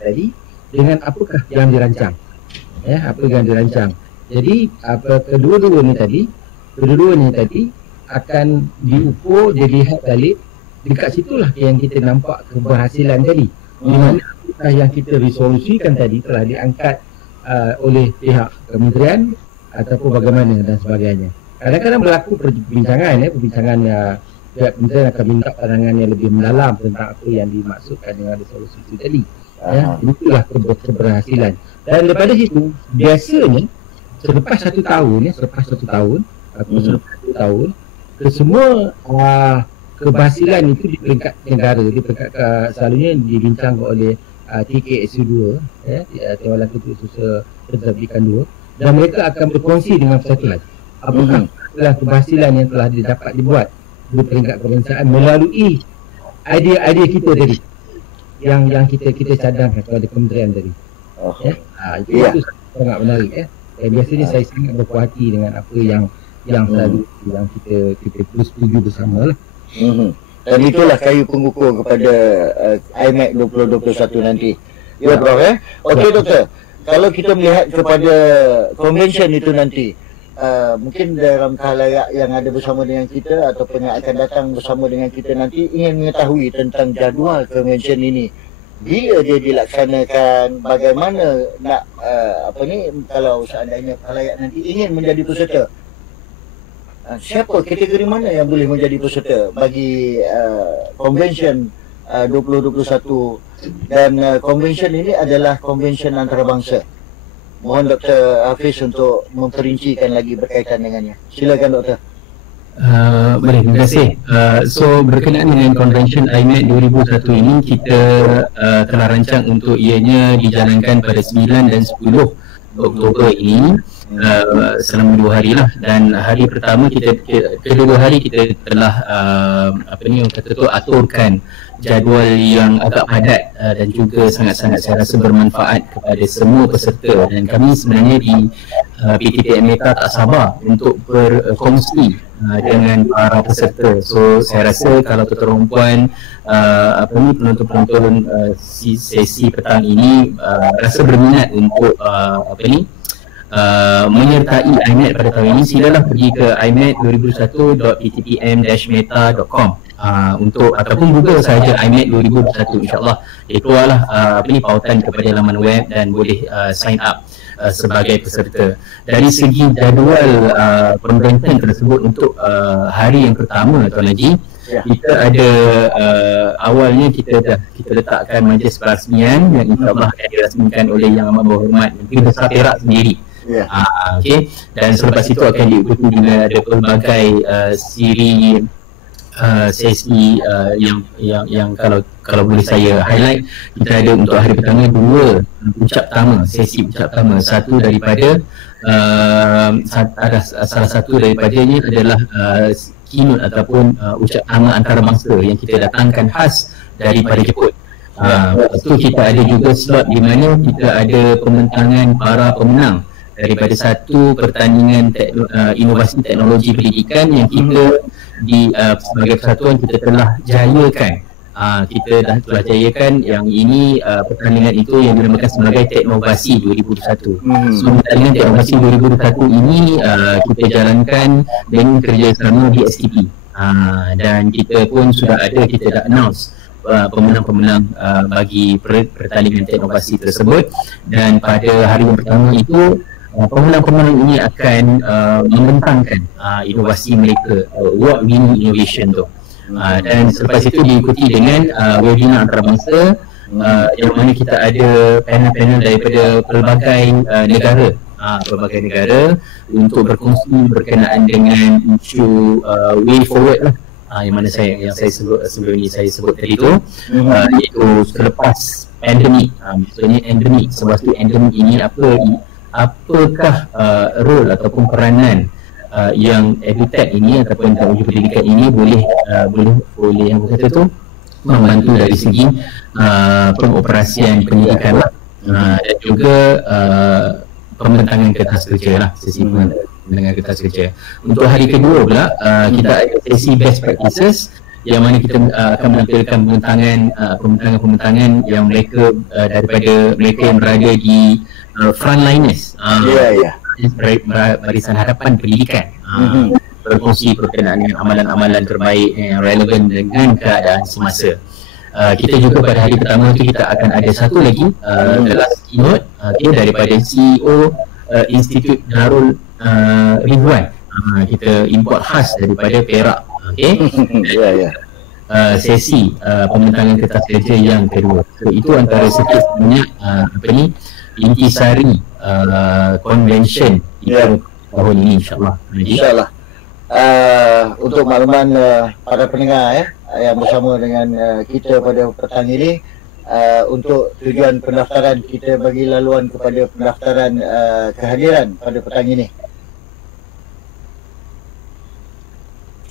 tadi dengan apakah yang dirancang, apa yang dirancang. Jadi kedua-duanya tadi akan diukur, dilihat balik. Dekat situlah yang kita nampak keberhasilan tadi, di mana apakah yang kita resolusikan tadi telah diangkat oleh pihak kementerian ataupun bagaimana dan sebagainya. Kadang-kadang berlaku perbincangan pihak kementerian akan minta pandangan yang lebih mendalam tentang apa yang dimaksudkan dengan resolusi itu tadi. itulah keberhasilan. Dan daripada situ biasanya selepas satu tahun ataupun selepas 2 tahun, kesemua keberhasilan itu di peringkat negara, di peringkat selalunya dibincang oleh TKSU 2, Timbalan Ketua Usaha Pendidikan 2, dan mereka akan berkongsi dengan persatuan apakah keberhasilan yang telah dapat dibuat di peringkat kebangsaan melalui idea-idea kita tadi yang kita cadangkan kepada kementerian tadi. Itu sangat menarik dan biasanya saya sangat berpuas hati dengan apa yang selalu yang kita setuju bersama lah. Dan itulah kayu pengukur kepada IMEC 2021 nanti. Ya, Prof. Okey, Doktor. Kalau kita melihat kepada convention itu nanti, mungkin dalam khalayak yang ada bersama dengan kita ataupun yang akan datang bersama dengan kita nanti ingin mengetahui tentang jadual convention ini. Bila dia dilaksanakan, bagaimana nak kalau seandainya khalayak nanti ingin menjadi peserta, siapa, kategori mana yang boleh menjadi peserta bagi convention 2021, dan convention ini adalah convention antarabangsa. Mohon Dr. Hafiz untuk memperincikan lagi berkaitan dengannya. Silakan Doktor. Boleh, terima kasih. So berkenaan dengan convention IMEC 2001 ini, kita telah rancang untuk ianya dijalankan pada 9 dan 10 Oktober ini, selama 2 hari lah. Dan hari pertama kedua hari kita telah aturkan jadual yang agak padat dan juga sangat-sangat saya rasa bermanfaat kepada semua peserta, dan kami sebenarnya di PTPM Meta tak sabar untuk berkongsi dengan para peserta. So saya rasa kalau tuan-tuan puan penonton-penonton sesi petang ini rasa berminat untuk menyertai IMEC pada tahun ini, silalah pergi ke imec2021.ptpm-meta.com untuk ataupun Google sahaja IMEC 2021, insyaAllah dia keluarlah pautan kepada laman web dan boleh sign up sebagai peserta. Dari segi jadual pemerintahan tersebut untuk hari yang pertama, Tuan Haji, kita ada awalnya kita letakkan majlis perasmian yang insyaAllah akan dirasmikan oleh Yang Amat Berhormat Menteri Besar Perak sendiri. Okay. Dan selepas itu akan diikuti dengan ada pelbagai siri sesi yang kalau boleh saya highlight, kita ada untuk hari pertama 2 sesi ucap pertama. Satu daripada ada salah satu daripadanya adalah keynote ataupun ucap pertama antarabangsa yang kita datangkan khas daripada Jepun. Lepas tu kita ada juga slot di mana kita ada pembentangan para pemenang daripada satu pertandingan inovasi teknologi pendidikan yang kita sebagai persatuan kita telah jayakan. Kita telah jayakan yang ini, pertandingan itu yang dinamakan sebagai Teknovasi 2021. So pertandingan Teknovasi 2021 ini kita jalankan dengan kerjasama di STP, dan kita pun sudah ada, kita dah announce pemenang-pemenang bagi pertandingan Teknovasi tersebut. Dan pada hari yang pertama itu pemenang-pemenang ini akan membentangkan inovasi mereka, award-winning innovation tu. Dan selepas itu diikuti dengan webinar antarabangsa yang mana kita ada panel-panel daripada pelbagai negara untuk berkongsi berkenaan dengan isu way forward lah, yang mana yang saya sebelum ini saya sebut tadi tu, iaitu selepas pandemik. Maksudnya endemik, sewaktu endemik ini apakah role ataupun peranan yang edutech ini ataupun teknologi pendidikan ini boleh yang kata tu membantu dari segi pengoperasian pendidikan dan juga pembentangan kertas kerja lah, sesi pembentangan kertas kerja. Untuk hari kedua pula kita ada sesi best practices yang mana kita akan menampilkan pembentangan yang mereka daripada mereka yang berada di frontliners, barisan hadapan pendidikan, berkongsi berkenaan dengan amalan-amalan terbaik yang relevan dengan keadaan semasa. Kita juga pada hari pertama itu kita akan ada satu lagi last keynote daripada CEO Institut Darul Ridwan, kita import khas daripada Perak. sesi pembentangan kertas kerja yang kedua. So itu antara sikit sebanyak intisari convention itu tahun ini insyaAllah. InsyaAllah. Untuk makluman para pendengar yang bersama dengan kita pada petang ini, untuk tujuan pendaftaran, kita bagi laluan kepada pendaftaran kehadiran pada petang ini.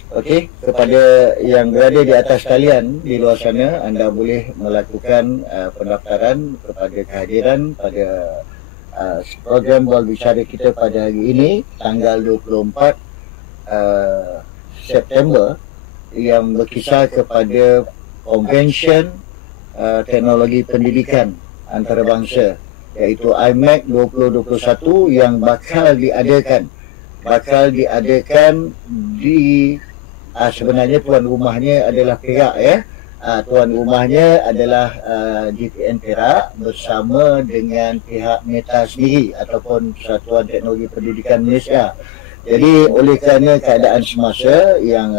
Okey, kepada yang berada di atas talian di luar sana, anda boleh melakukan pendaftaran kepada kehadiran pada program bual bicara kita pada hari ini, tanggal 24 September, yang berkisar kepada Convention Teknologi Pendidikan Antarabangsa, iaitu IMEC 2021 yang bakal diadakan di sebenarnya tuan rumahnya adalah Perak tuan rumahnya adalah GPN Perak bersama dengan pihak Meta sendiri ataupun Persatuan Teknologi Pendidikan Malaysia. Jadi oleh kerana keadaan semasa yang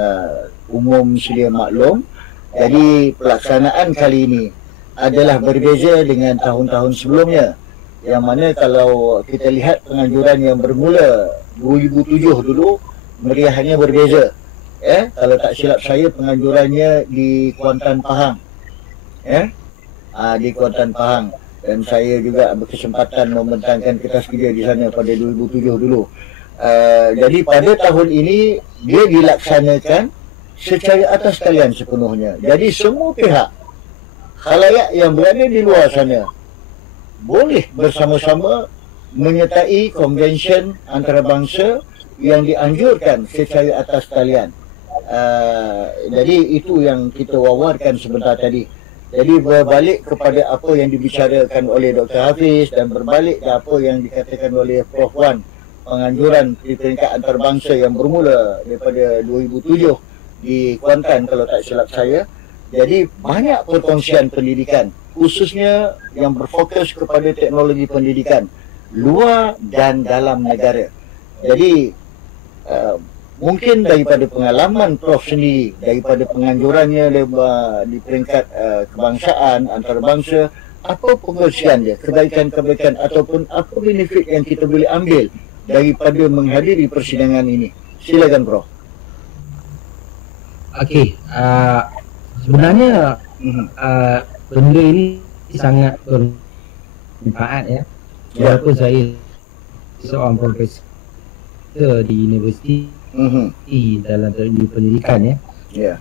umum sedia maklum, jadi pelaksanaan kali ini adalah berbeza dengan tahun-tahun sebelumnya, yang mana kalau kita lihat penganjuran yang bermula 2007 dulu, meriahnya berbeza. Kalau tak silap saya, penganjurannya di Kuantan Pahang, di Kuantan Pahang, dan saya juga berkesempatan membentangkan kertas kerja di sana pada 2007 dulu. Jadi pada tahun ini dia dilaksanakan secara atas talian sepenuhnya. Jadi semua pihak khalayak yang berada di luar sana boleh bersama-sama menyertai konvensyen antarabangsa yang dianjurkan secara atas talian. Jadi itu yang kita wawarkan sebentar tadi. Jadi berbalik kepada apa yang dibicarakan oleh Dr. Hafiz dan berbalik ke apa yang dikatakan oleh Prof Wan, penganjuran di peringkat antarabangsa yang bermula daripada 2007 di Kuantan kalau tak silap saya. Jadi banyak perkongsian pendidikan, khususnya yang berfokus kepada teknologi pendidikan luar dan dalam negara. Jadi mungkin daripada pengalaman Prof sendiri, daripada penganjurannya di peringkat kebangsaan, antarabangsa, apa pengertian dia, kebaikan-kebaikan ataupun apa benefit yang kita boleh ambil daripada menghadiri persidangan ini? Silakan Prof. Okey, sebenarnya benda ini sangat bermanfaat ya. Walaupun saya seorang profesor di universiti dalam teknologi pendidikan ya.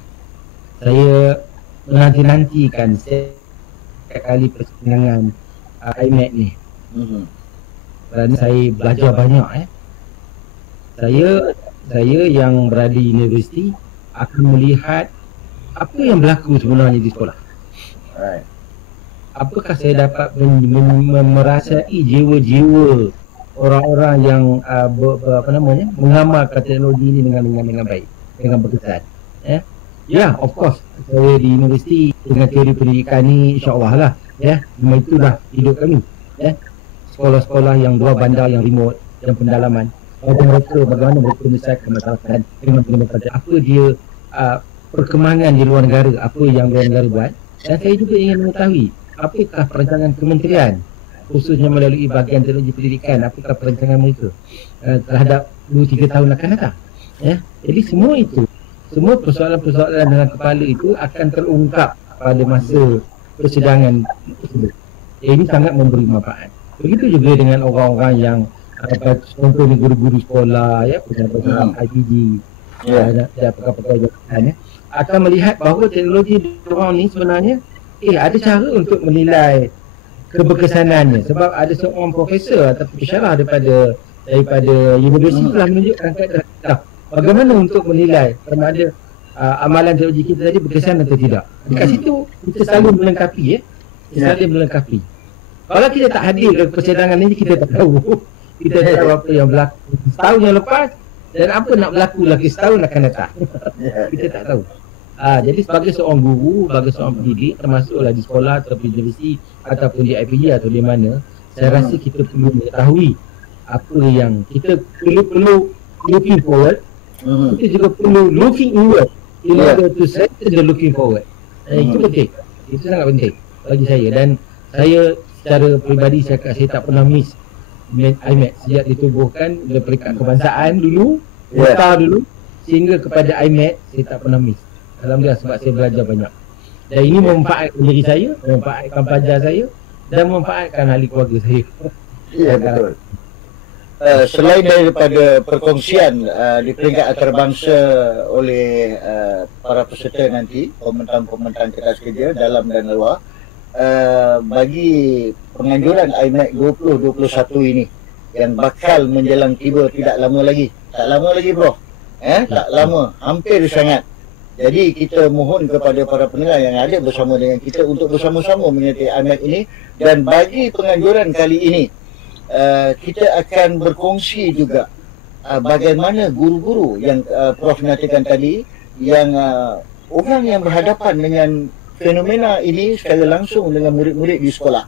Saya menanti-nantikan setiap kali persidangan IMEC ni. Kerana saya belajar banyak Saya yang berada di universiti akan melihat apa yang berlaku sebenarnya di sekolah. Apakah saya dapat merasai jiwa-jiwa orang-orang yang mengamalkan teknologi ini dengan baik, dengan berkesan. Ya, of course, saya di universiti dengan teori pendidikan ni insya-Allah lah memang itulah hidup kami. Sekolah-sekolah yang luar bandar, yang remote, yang pendalaman, bagaimana mereka menyelesaikan masalah dengan apa dia perkembangan di luar negara, apa yang luar negara buat. Dan saya juga ingin mengetahui apakah perancangan kementerian, khususnya melalui bahagian teknologi pendidikan, apakah perancangan mereka terhadap 2-3 tahun akan datang. Jadi semua persoalan-persoalan dalam kepala itu akan terungkap pada masa persidangan tersebut. Ini sangat memberi manfaat. Begitu juga dengan orang-orang yang contohnya guru-guru sekolah, pejabat-pejabat IPG, pakar-pakar jabatan, akan melihat bahawa teknologi diorang ni sebenarnya ada cara untuk menilai keberkesanannya. Sebab ada seorang profesor atau pensyarah daripada universiti telah menunjukkan keadaan bagaimana untuk menilai sama ada amalan teknologi kita tadi berkesan atau tidak. Dekat situ kita selalu melengkapi Kalau kita tak hadir ke persidangan ini, kita tak tahu apa yang berlaku setahun yang lepas dan apa nak berlaku lagi setahun akan datang. Kita tak tahu. Jadi sebagai seorang guru, sebagai seorang pendidik, termasuklah di sekolah atau di universiti ataupun di IPG atau di mana, saya rasa kita perlu mengetahui apa yang kita perlu looking forward. Kita juga perlu looking inward. in order to set the looking forward. Itu penting. Itu sangat penting bagi saya, dan saya secara peribadi saya tak pernah miss IMAT sejak ditubuhkan dari peringkat kebangsaan dulu, dulu sehingga kepada IMAT saya tak pernah miss. Alhamdulillah, sebab saya belajar banyak. Dan ini memanfaatkan diri saya, memanfaatkan pelajar saya dan memanfaatkan ahli keluarga saya. Ya, betul. Selain daripada perkongsian di peringkat antarabangsa oleh para peserta nanti, komentan-komentan kertas kerja dalam dan luar, bagi penganjuran IMAT 2021 ini yang bakal menjelang tiba tidak lama lagi. Tak lama lagi bro. Tak lama, hampir sangat. Jadi kita mohon kepada para pendengar yang ada bersama dengan kita untuk bersama-sama menyertai IMAT ini, dan bagi penganjuran kali ini kita akan berkongsi juga bagaimana guru-guru yang Prof nyatakan tadi, yang orang yang berhadapan dengan fenomena ini secara langsung dengan murid-murid di sekolah.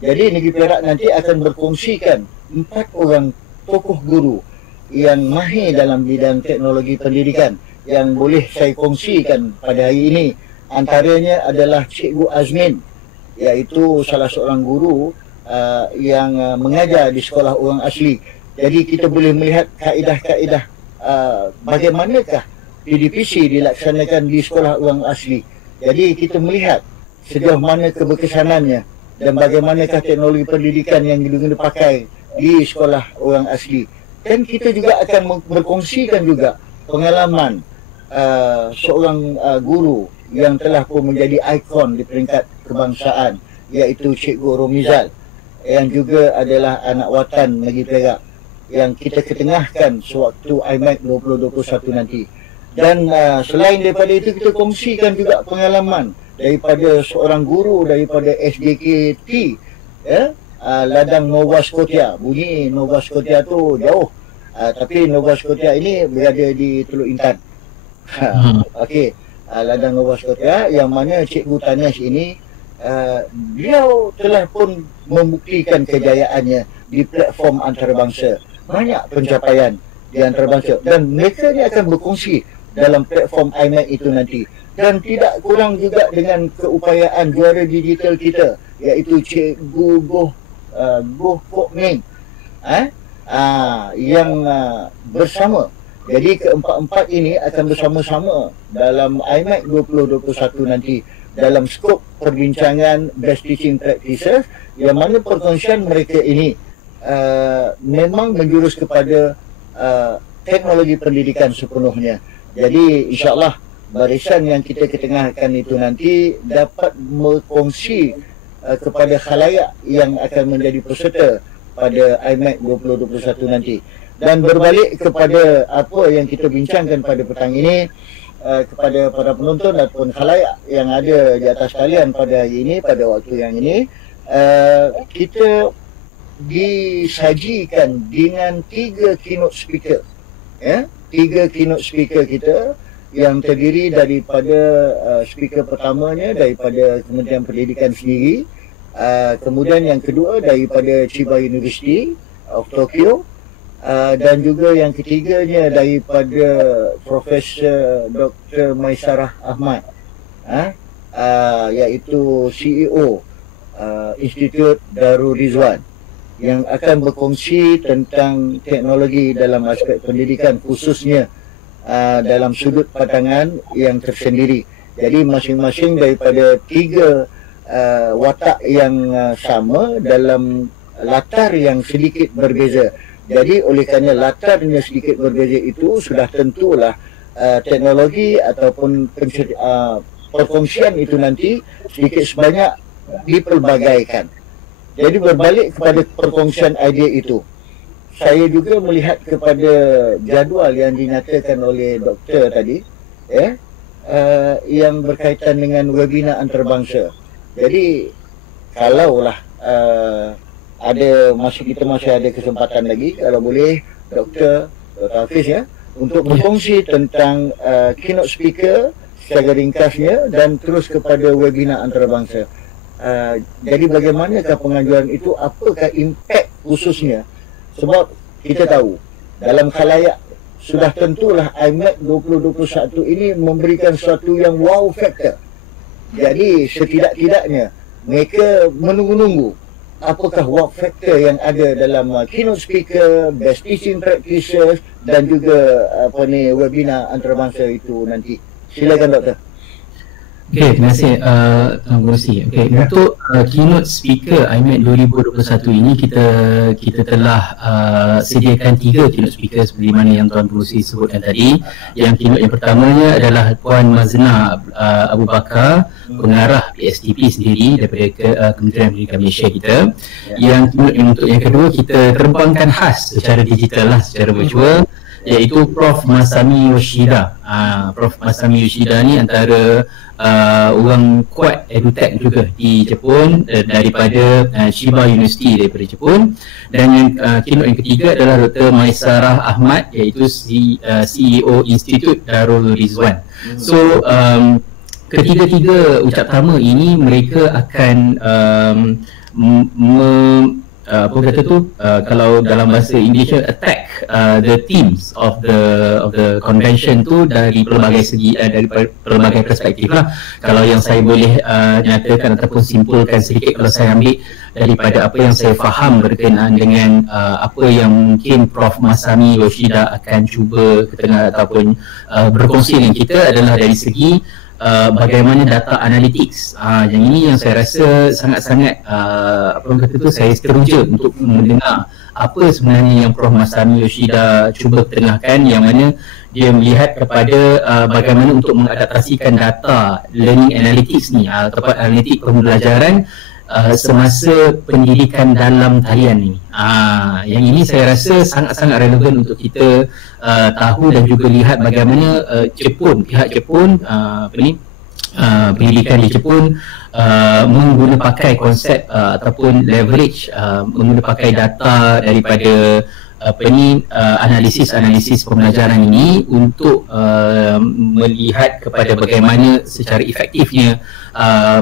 Jadi Negeri Perak nanti akan berkongsikan 4 orang tokoh guru yang mahir dalam bidang teknologi pendidikan yang boleh saya kongsikan pada hari ini. Antaranya adalah Cikgu Azmin, iaitu salah seorang guru yang mengajar di sekolah orang asli. Jadi kita boleh melihat kaedah-kaedah bagaimanakah PDPC dilaksanakan di sekolah orang asli. Jadi kita melihat sejauh mana keberkesanannya dan bagaimanakah teknologi pendidikan yang dipakai di sekolah orang asli. Dan kita juga akan berkongsikan juga pengalaman seorang guru yang telah pun menjadi ikon di peringkat kebangsaan, iaitu Cikgu Romizal, yang juga adalah anak watan Negeri Perak yang kita ketengahkan sewaktu IMAT 2021 nanti. Dan selain daripada itu, kita kongsikan juga pengalaman daripada seorang guru daripada SJKT, Ladang Nova Scotia. Bunyi Nova Scotia tu jauh, tapi Nova Scotia ini berada di Teluk Intan. Okey, Ladang Nova Scotia, yang mana Cikgu Tanis ini beliau telah pun membuktikan kejayaannya di platform antarabangsa. Banyak pencapaian di antarabangsa, dan mereka ni akan berkongsi dalam platform IMAT itu nanti. Dan tidak kurang juga dengan keupayaan juara digital kita, iaitu Cikgu Goh Kok Meng, yang bersama. Jadi keempat-empat ini akan bersama-sama dalam IMAT 2021 nanti dalam skop perbincangan Best Teaching Practices, yang mana perkongsian mereka ini memang menjurus kepada teknologi pendidikan sepenuhnya. Jadi insyaAllah barisan yang kita ketengahkan itu nanti dapat berkongsi kepada khalayak yang akan menjadi peserta pada IMAT 2021 nanti. Dan berbalik kepada apa yang kita bincangkan pada petang ini, kepada para penonton ataupun khalayak yang ada di atas talian pada hari ini, pada waktu yang ini, kita disajikan dengan 3 keynote speaker. 3 keynote speaker kita yang terdiri daripada speaker pertamanya daripada Kementerian Pendidikan sendiri, kemudian yang kedua daripada Chiba University of Tokyo, dan juga yang ketiganya daripada Profesor Dr. Maisarah Ahmad, iaitu CEO Institut Darul Rizwan, yang akan berkongsi tentang teknologi dalam aspek pendidikan, khususnya dalam sudut pandangan yang tersendiri. Jadi masing-masing daripada 3 watak yang sama dalam latar yang sedikit berbeza. Jadi oleh kerana latarnya sedikit berbeza itu, sudah tentulah teknologi ataupun perkongsian itu nanti sedikit sebanyak dipelbagaikan. Jadi berbalik kepada perkongsian idea itu, saya juga melihat kepada jadual yang dinyatakan oleh doktor tadi, yang berkaitan dengan webinar antarabangsa. Jadi kalaulah kita masih ada kesempatan lagi, kalau boleh Dr. Hafiz untuk berkongsi tentang keynote speaker secara ringkasnya dan terus kepada webinar antarabangsa. Jadi bagaimanakah pengajuan itu, apakah impak khususnya, sebab kita tahu dalam khalayak sudah tentulah IMEC 2021 ini memberikan suatu yang wow factor. Jadi setidak-tidaknya mereka menunggu-nunggu apakah wow factor yang ada dalam keynote speaker, best teaching practices dan juga webinar antarabangsa itu nanti. Silakan Doktor. Okey, terima kasih Tuan Pengerusi. Okey, untuk keynote speaker IMEC 2021 ini kita telah sediakan 3 keynote speaker seperti mana yang Tuan Pengerusi sebutkan tadi. Yang keynote yang pertamanya adalah Puan Mazna Abu Bakar, pengarah PSTP sendiri daripada Kementerian Pendidikan Malaysia kita. Yang keynote untuk yang kedua kita terbangkan khas secara digital lah, secara virtual, iaitu Prof Masami Yoshida. Prof Masami Yoshida ni antara orang kuat edutech juga di Jepun, daripada Chiba University daripada Jepun. Dan yang keynote yang ketiga adalah Dr. Maisarah Ahmad, iaitu CEO Institut Darul Rizwan. So ketiga-tiga ucap tamu ini mereka akan apa kata tu, kalau dalam bahasa Inggeris, attack the themes of the convention tu dari pelbagai segi, dari pelbagai perspektif lah. Kalau yang saya boleh nyatakan ataupun simpulkan sedikit, kalau saya ambil daripada apa yang saya faham berkenaan dengan apa yang mungkin Prof Masami Yoshida akan cuba ketengah ataupun berkongsi dengan kita adalah dari segi bagaimana data analytics. Yang ini yang saya rasa sangat-sangat apa orang kata tu, saya teruja untuk mendengar apa sebenarnya yang Prof Masami Yoshida cuba ketengahkan, yang mana dia melihat kepada bagaimana untuk mengadaptasikan data learning analytics ni ataupun analitik pembelajaran semasa pendidikan dalam talian ni. Yang ini saya rasa sangat-sangat relevan untuk kita tahu dan juga lihat bagaimana pihak Jepun pendidikan di Jepun pakai konsep ataupun leverage pakai data daripada analisis pembelajaran ini untuk melihat kepada bagaimana secara efektifnya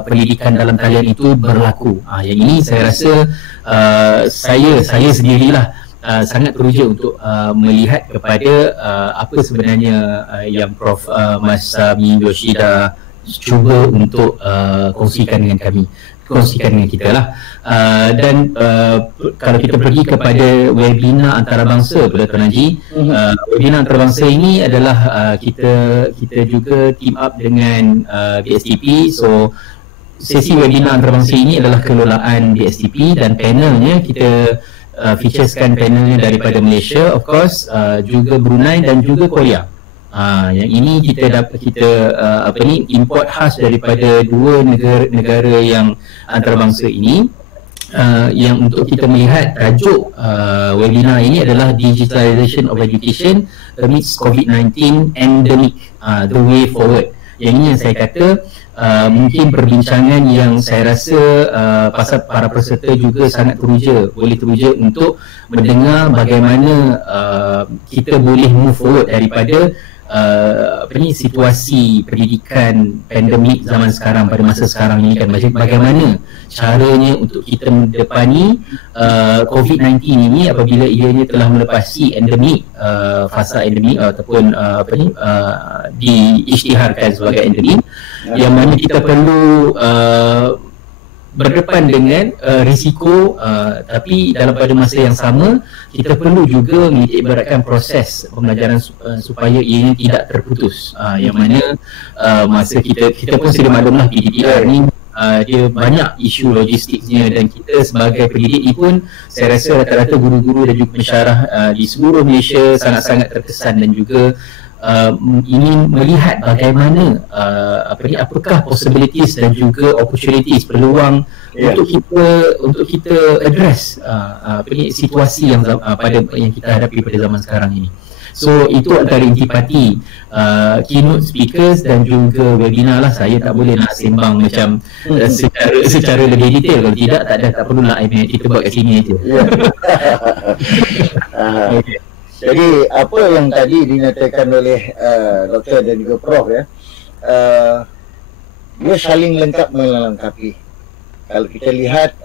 pendidikan dalam talian itu berlaku. Yang ini saya rasa saya sendirilah sangat teruja untuk melihat kepada apa sebenarnya yang Prof Masami Yoshida cuba untuk kongsikan dengan kita lah. Dan kalau kita pergi kepada webinar antarabangsa pada Tuan Haji, webinar antarabangsa ini adalah kita juga team up dengan BSTP. So sesi webinar antarabangsa ini adalah kelolaan BSTP dan panelnya kita featureskan panelnya daripada Malaysia, of course, juga Brunei dan juga Korea. Yang ini kita import khas daripada dua negara yang antarabangsa ini. Yang untuk kita melihat tajuk webinar ini adalah Digitalization of Education Amidst COVID-19 Endemic, The Way Forward. Yang ini yang saya kata mungkin perbincangan yang saya rasa pasal para peserta juga sangat boleh teruja untuk mendengar bagaimana kita boleh move forward daripada situasi pendidikan pandemik zaman sekarang, pada masa sekarang ini kan, bagaimana caranya untuk kita mendepani COVID-19 ini apabila ianya telah melepasi endemik, fasa endemik ataupun diisytiharkan sebagai endemik, yang mana kita perlu berdepan dengan risiko, tapi dalam pada masa yang sama kita perlu juga menitikberatkan proses pembelajaran supaya ianya tidak terputus. Yang mana masa kita pun sudah maklumlah PDPR ni dia banyak isu logistiknya, dan kita sebagai pendidik ni pun saya rasa rata-rata guru-guru dan juga pensyarah di seluruh Malaysia sangat-sangat terkesan dan juga ingin melihat bagaimana apakah possibilities dan juga opportunities, peluang untuk kita address situasi yang kita hadapi pada zaman sekarang ini. So itu antara intipati keynote speakers dan juga webinar lah. Saya tak boleh nak sembang macam secara lebih detail. Kalau tidak, tak perlulah kita buat kat sini aja. Okay. Jadi apa yang tadi dinyatakan oleh Doktor dan juga Prof dia saling lengkap melengkapi. Kalau kita lihat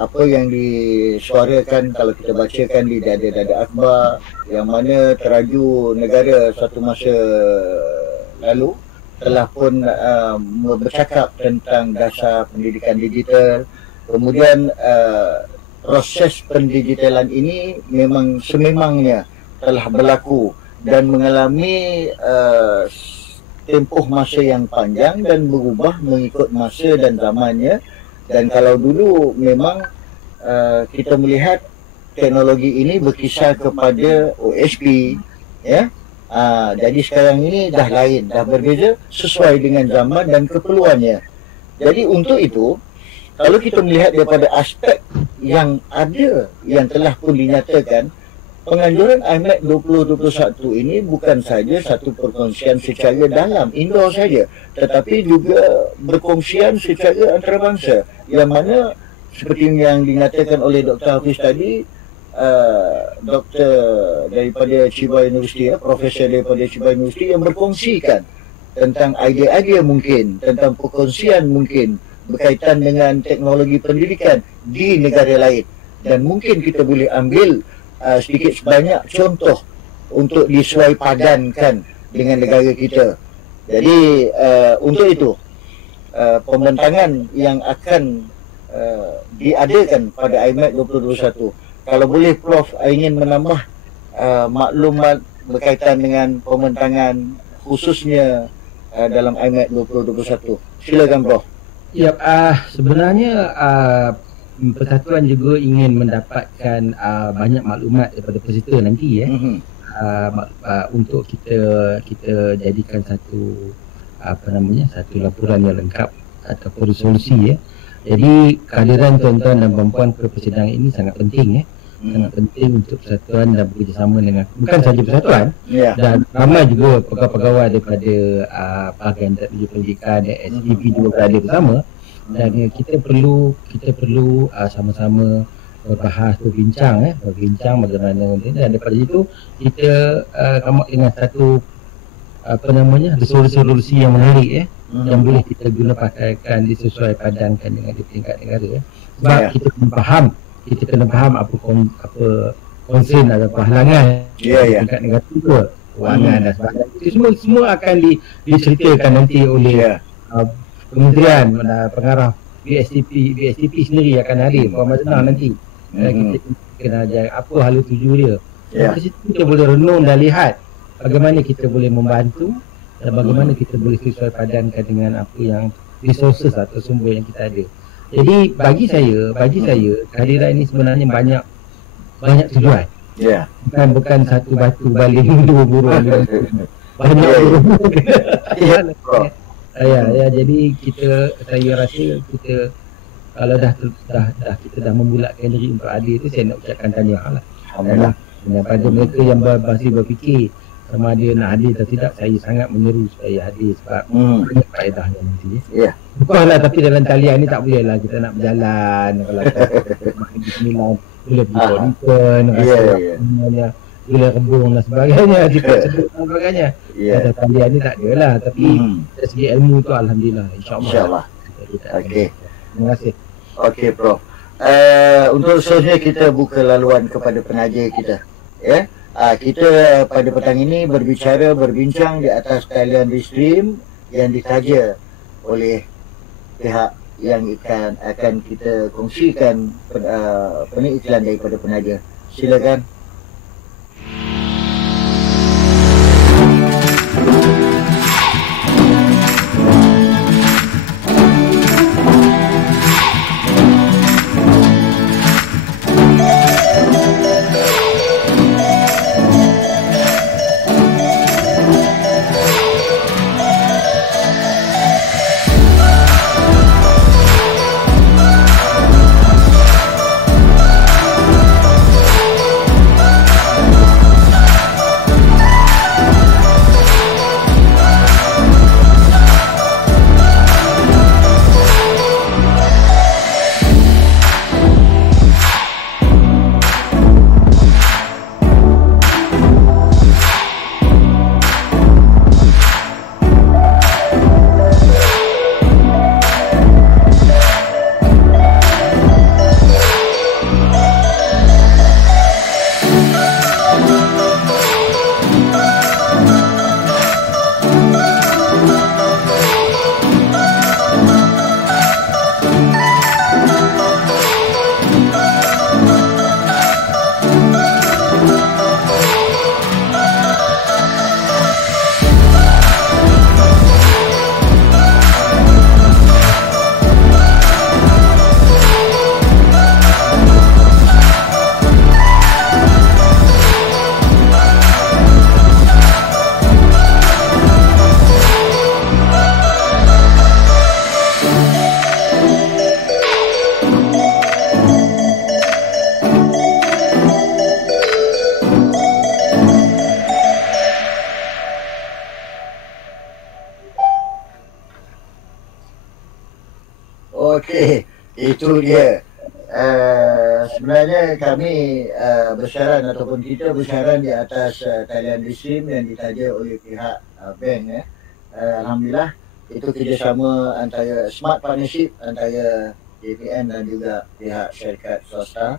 apa yang disuarakan, kalau kita bacakan di dada-dada akhbar yang mana teraju negara suatu masa lalu telah pun bercakap tentang dasar pendidikan digital. Kemudian proses pendigitalan ini memang sememangnya telah berlaku dan mengalami tempoh masa yang panjang dan berubah mengikut masa dan zamannya. Dan kalau dulu memang kita melihat teknologi ini berkisar kepada OSP, ya. Jadi sekarang ini dah lain, dah berbeza sesuai dengan zaman dan keperluannya. Jadi untuk itu, kalau kita melihat daripada aspek yang ada yang telah pun dinyatakan, penganjuran IMEC 2021 ini bukan saja satu perkongsian secara dalam indoor saja, tetapi juga berkongsian secara antarabangsa, yang mana seperti yang dinyatakan oleh Dr. Hafiz tadi, doktor daripada Chiba University, profesor daripada Chiba University yang berkongsikan tentang idea-idea mungkin, tentang perkongsian mungkin berkaitan dengan teknologi pendidikan di negara lain, dan mungkin kita boleh ambil sedikit sebanyak contoh untuk disuai padankan dengan negara kita. Jadi untuk itu pembentangan yang akan diadakan pada IMEC 2021, kalau boleh Prof ingin menambah maklumat berkaitan dengan pembentangan khususnya dalam IMEC 2021. Silakan Prof. Ya, sebenarnya Persatuan juga ingin mendapatkan banyak maklumat daripada peserta nanti, untuk kita jadikan satu satu laporan yang lengkap ataupun resolusi, ya. Jadi kehadiran tuan-tuan dan puan-puan ke persidangan ini sangat penting, sangat penting untuk persatuan dan bekerjasama dengan bukan saja persatuan, dan ramai juga pegawai-pegawai daripada Bahagian Teknologi Pendidikan dan SDP juga berada bersama. Dan kita perlu sama-sama berbincang bagaimana, dan daripada itu kita come up dengan satu resolusi yang menarik, yang boleh kita guna pakaikan disesuai padankan dengan di tingkat negara, sebab kita kena faham apa concern atau halangan tingkat negara itu, kewangan dan sebagainya. Itu semua akan diceritakan nanti oleh Kementerian Pengarah BSTP sendiri akan hadir Puan Mazna nanti. Kita kena ajar apa hala tuju dia. Dari situ kita boleh renung dan lihat bagaimana kita boleh membantu dan bagaimana kita boleh sesuai padankan dengan apa yang resources atau sumber yang kita ada. Jadi bagi saya kehadiran ini sebenarnya banyak tujuan. Bukan satu batu baling dua burung. Banyak burung. Jadi saya rasa kita kalau kita dah membulatkan diri untuk hadir itu, saya nak ucapkan tahniah lah. Alhamdulillah. Dan pada mereka yang masih berfikir sama ada nak hadir atau tidak, saya sangat menyeru supaya hadir sebab banyak faedahnya nanti. Bukanlah, tapi dalam talian ni tak boleh lah kita nak berjalan. Kalau bismillah boleh pergi audition, boleh rebung dan sebagainya, sebut dan sebagainya. Dalam talian ni tak ada lah, tapi dari segi ilmu tu Alhamdulillah, InsyaAllah. Okey. Terima kasih. Okey Prof. Untuk seterusnya kita buka laluan kepada penaja kita. Kita pada petang ini berbincang di atas talian restream yang ditaja oleh pihak yang akan kita kongsikan iklan daripada penaja. Silakan. Okey, itu dia. Sebenarnya kami bersyaran ataupun kita bersyaran di atas talian SIM yang ditaja oleh pihak bank ya. Alhamdulillah itu kerjasama antara smart partnership antara JPM dan juga pihak syarikat swasta.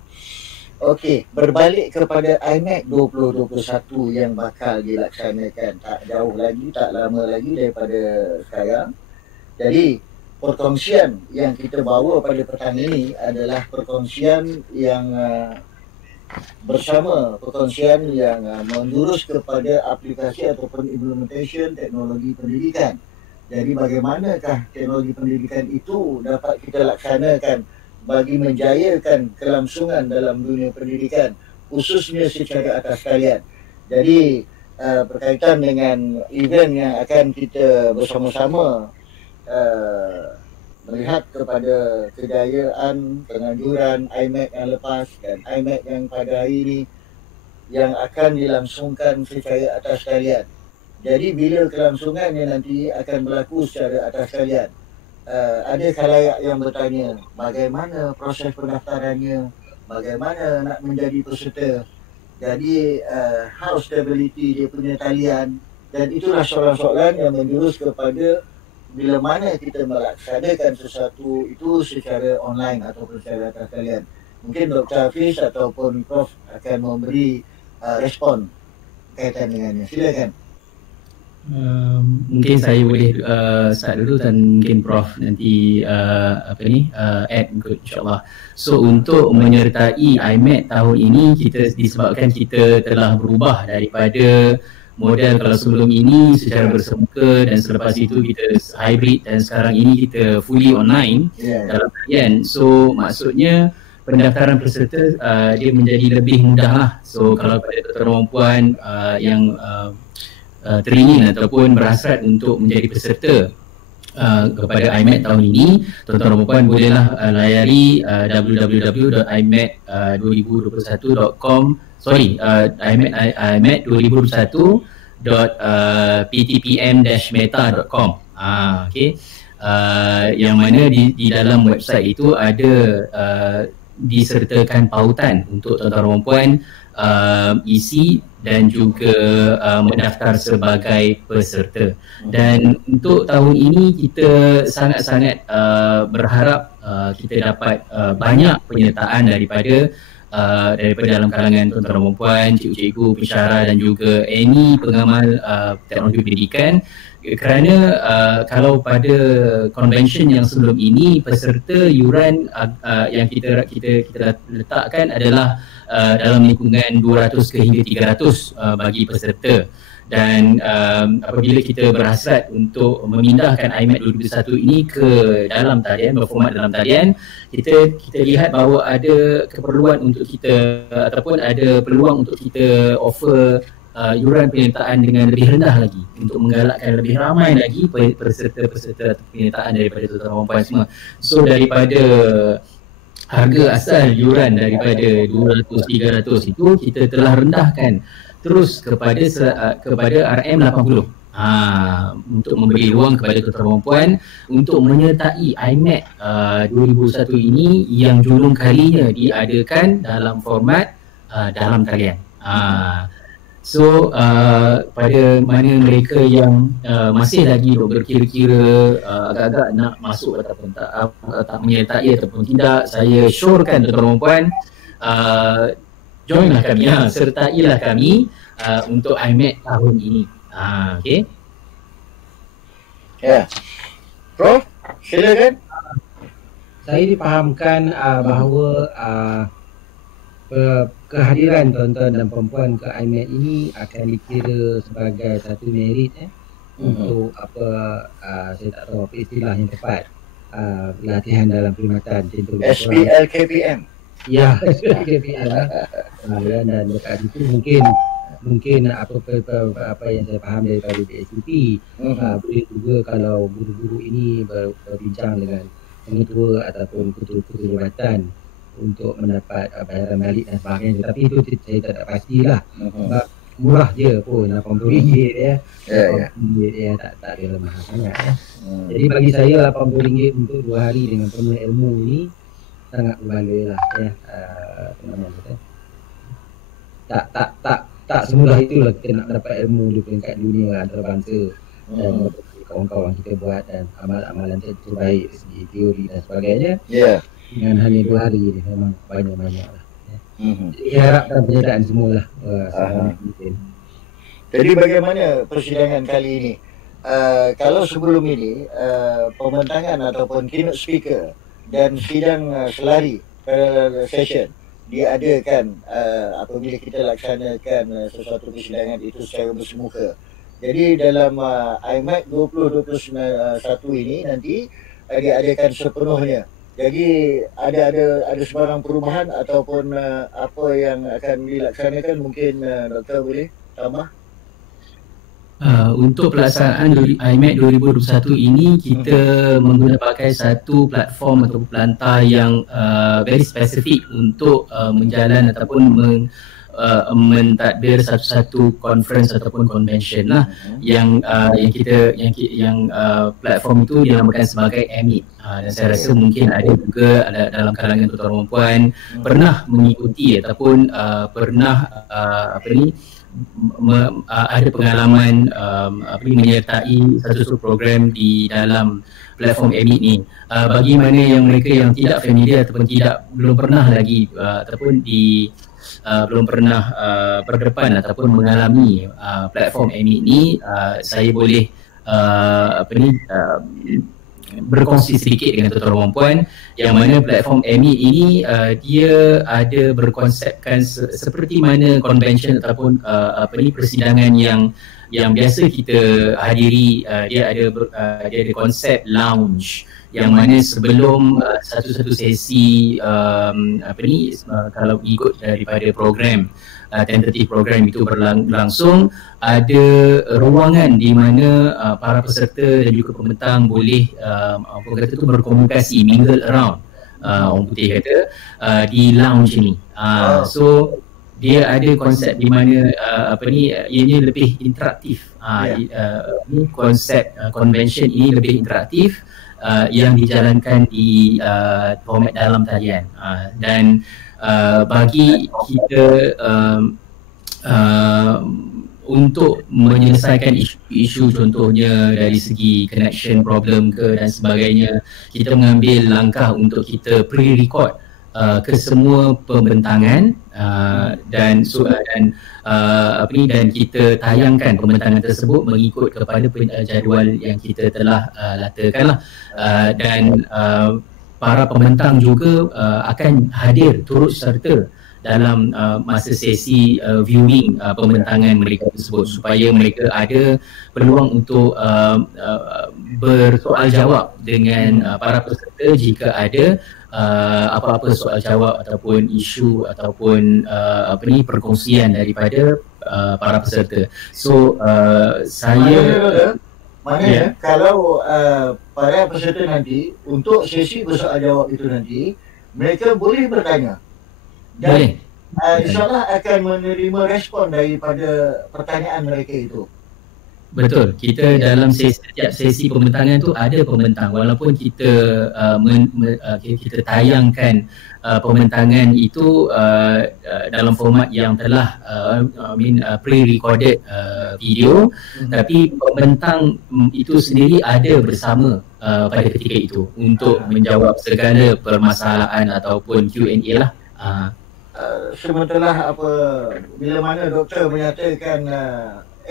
Okey, berbalik kepada IMEC 2021 yang bakal dilaksanakan tak jauh lagi, tak lama lagi daripada sekarang. Jadi perkongsian yang kita bawa pada petang ini adalah perkongsian yang bersama, perkongsian yang menjurus kepada aplikasi ataupun implementation teknologi pendidikan. Jadi bagaimanakah teknologi pendidikan itu dapat kita laksanakan bagi menjayakan kelangsungan dalam dunia pendidikan, khususnya secara atas talian. Jadi berkaitan dengan event yang akan kita bersama-sama melihat kepada kejayaan penganjuran IMEC yang lepas dan IMEC yang pada hari ini yang akan dilangsungkan secara atas talian. Jadi bila kelangsungannya nanti akan berlaku secara atas talian, ada khalayak yang bertanya bagaimana proses pendaftarannya, bagaimana nak menjadi peserta. Jadi how stability dia punya talian, dan itulah soalan-soalan yang menjurus kepada bila mana kita melaksanakan sesuatu itu secara online ataupun secara atas talian. Mungkin Dr. Hafiz ataupun Prof akan memberi respon kaitan dengannya. Silakan. Mungkin saya boleh start dulu dan mungkin Prof nanti add ikut insyaAllah. So untuk menyertai IMEC tahun ini, kita disebabkan kita telah berubah daripada model kalau sebelum ini secara bersemuka dan selepas itu kita hybrid dan sekarang ini kita fully online dalam talian. So maksudnya pendaftaran peserta dia menjadi lebih mudah lah. So kalau pada tuan-tuan puan yang teringin ataupun berhasrat untuk menjadi peserta kepada IMEC tahun ini, tuan-tuan puan bolehlah layari www.imec2021.com imec2021.ptpm-meta.com. Okay. Yang mana di dalam website itu ada disertakan pautan untuk tuan-tuan puan isi dan juga mendaftar sebagai peserta. Dan untuk tahun ini kita sangat-sangat berharap kita dapat banyak penyertaan daripada dalam kalangan tuan-tuan puan, cikgu-cikgu, pensyarah dan juga any pengamal teknologi pendidikan. Kerana kalau pada convention yang sebelum ini, peserta yuran yang kita letakkan adalah dalam lingkungan 200 ke hingga 300 bagi peserta. Dan apabila kita berhasrat untuk memindahkan IMEC 2021 ini ke dalam talian, berformat dalam talian, kita lihat bahawa ada keperluan untuk kita ataupun ada peluang untuk kita offer yuran penyertaan dengan lebih rendah lagi untuk menggalakkan lebih ramai lagi peserta-peserta penyertaan daripada tuan-tuan puan semua. So daripada harga asal yuran daripada 200-300 itu kita telah rendahkan terus kepada RM80 untuk memberi ruang kepada tuan-tuan puan untuk menyertai IMEC 2021 ini yang julung kalinya diadakan dalam format dalam talian. So pada mana mereka yang masih lagi berkira-kira agak-agak nak masuk ataupun tak menyertai ataupun tidak, saya syorkan tuan-tuan puan, joinlah kami, sertailah kami untuk IMEC tahun ini. Okay. Ya. Prof, silakan. Saya dipahamkan bahawa kehadiran tuan-tuan dan perempuan ke IMEC ini akan dikira sebagai satu merit untuk saya tak tahu apa istilah yang tepat, latihan dalam perkhidmatan contoh SPLKPM. Ya, SPLKPM dan dekat itu mungkin apa yang saya faham daripada DSUP, boleh juga kalau guru-guru ini berbincang dengan pengetua ataupun ketua-ketua jabatan untuk mendapat bayaran balik dan sebagainya, tapi itu saya tak pastilah. Sebab murah je pun, RM80 ya. Ya. RM80 ya, tak ada mahal sangat ya. Jadi bagi saya RM80 untuk 2 hari dengan penuh ilmu ni sangat berbaloi lah ya. Teman-teman kata. Tak semudah itulah kita nak dapat ilmu di peringkat dunia antarabangsa dan kawan-kawan kita buat dan amalan-amalan terbaik segi teori dan sebagainya. Ya. Dengan hanya 2 hari ni memang banyak-banyak lah. Jadi harapkan penyertaan semualah. Jadi bagaimana persidangan kali ini? Kalau sebelum ini pembentangan ataupun keynote speaker dan sidang selari session diadakan apabila kita laksanakan sesuatu persidangan itu secara bersemuka. Jadi dalam IMAC 2021 ini nanti diadakan sepenuhnya. Jadi ada sebarang perubahan ataupun apa yang akan dilaksanakan, mungkin Doktor boleh tambah? Untuk pelaksanaan IMAC 2021 ini kita menggunakan satu platform atau pelantar yang very spesifik untuk menjalan ataupun mentadbir satu-satu conference ataupun convention lah yang platform itu dinamakan sebagai EMIT. Dan saya rasa mungkin ada juga dalam kalangan tuan-tuan perempuan pernah mengikuti ataupun pernah ada pengalaman menyertai satu program di dalam platform EMIT ni. Bagi mana yang mereka yang tidak familiar ataupun belum pernah lagi ataupun belum pernah berdepan ataupun mengalami platform EMIT ni, saya boleh berkongsi sedikit dengan tuan-tuan perempuan yang mana platform EMIT ini dia ada berkonsepkan seperti mana convention ataupun persidangan yang biasa kita hadiri. Dia ada konsep lounge yang mana sebelum satu sesi kalau ikut daripada program tentative program itu berlangsung, ada ruangan di mana para peserta dan juga pembentang boleh berkomunikasi, mingle around, orang putih kata, di lounge ni. So dia ada konsep di mana ianya lebih interaktif. Konsep convention ini lebih interaktif yang dijalankan di format dalam talian, dan bagi kita untuk menyelesaikan isu-isu contohnya dari segi connection problem dan sebagainya, kita mengambil langkah untuk kita pre-record kesemua pembentangan dan kita tayangkan pembentangan tersebut mengikut kepada jadual yang kita telah latakan lah. Dan para pembentang juga akan hadir turut serta dalam masa sesi viewing pembentangan mereka tersebut, supaya mereka ada peluang untuk bersoal jawab dengan para peserta jika ada apa-apa soal jawab ataupun isu ataupun perkongsian daripada para peserta. So saya kalau para peserta nanti untuk sesi bersoal jawab itu nanti mereka boleh bertanya dan insyaAllah akan menerima respon daripada pertanyaan mereka itu. Betul, kita dalam setiap sesi pembentangan tu ada pembentang, walaupun kita kita tayangkan pembentangan itu dalam format yang telah pre-recorded video, tapi pembentang itu sendiri ada bersama pada ketika itu untuk menjawab segala permasalahan ataupun Q&A lah. Sementara bila mana doktor menyatakan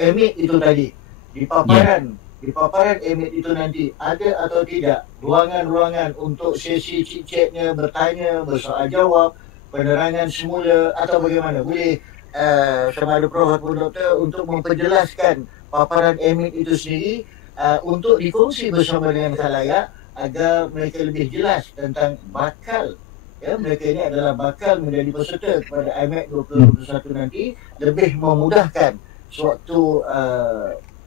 EMIT itu tadi, di paparan EMIT itu nanti ada atau tidak ruangan-ruangan untuk sesi chat-chatnya, bertanya, bersoal jawab, penerangan semula, atau bagaimana? Boleh sama ada Prof ataupun Doktor untuk memperjelaskan paparan EMIT itu sendiri untuk dikongsi bersama dengan khalayak agar mereka lebih jelas tentang bakal mereka ini adalah bakal menjadi peserta kepada IMAC 2021 nanti, lebih memudahkan sewaktu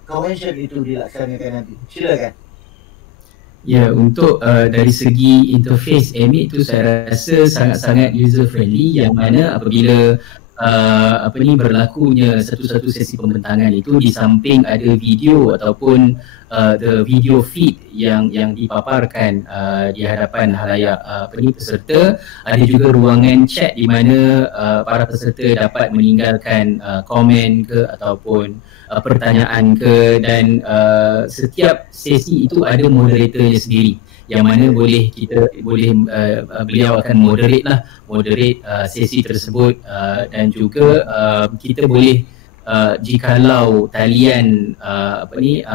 convention itu dilaksanakan nanti. Silakan. Ya, untuk dari segi interface EMIT itu saya rasa sangat-sangat user friendly, yang mana apabila berlakunya satu-satu sesi pembentangan itu, di samping ada video ataupun the video feed yang dipaparkan di hadapan halayak peserta, ada juga ruangan chat di mana para peserta dapat meninggalkan komen ke ataupun pertanyaan ke, dan setiap sesi itu ada moderatornya sendiri, yang mana beliau akan moderate sesi tersebut, dan juga kita boleh jikalau talian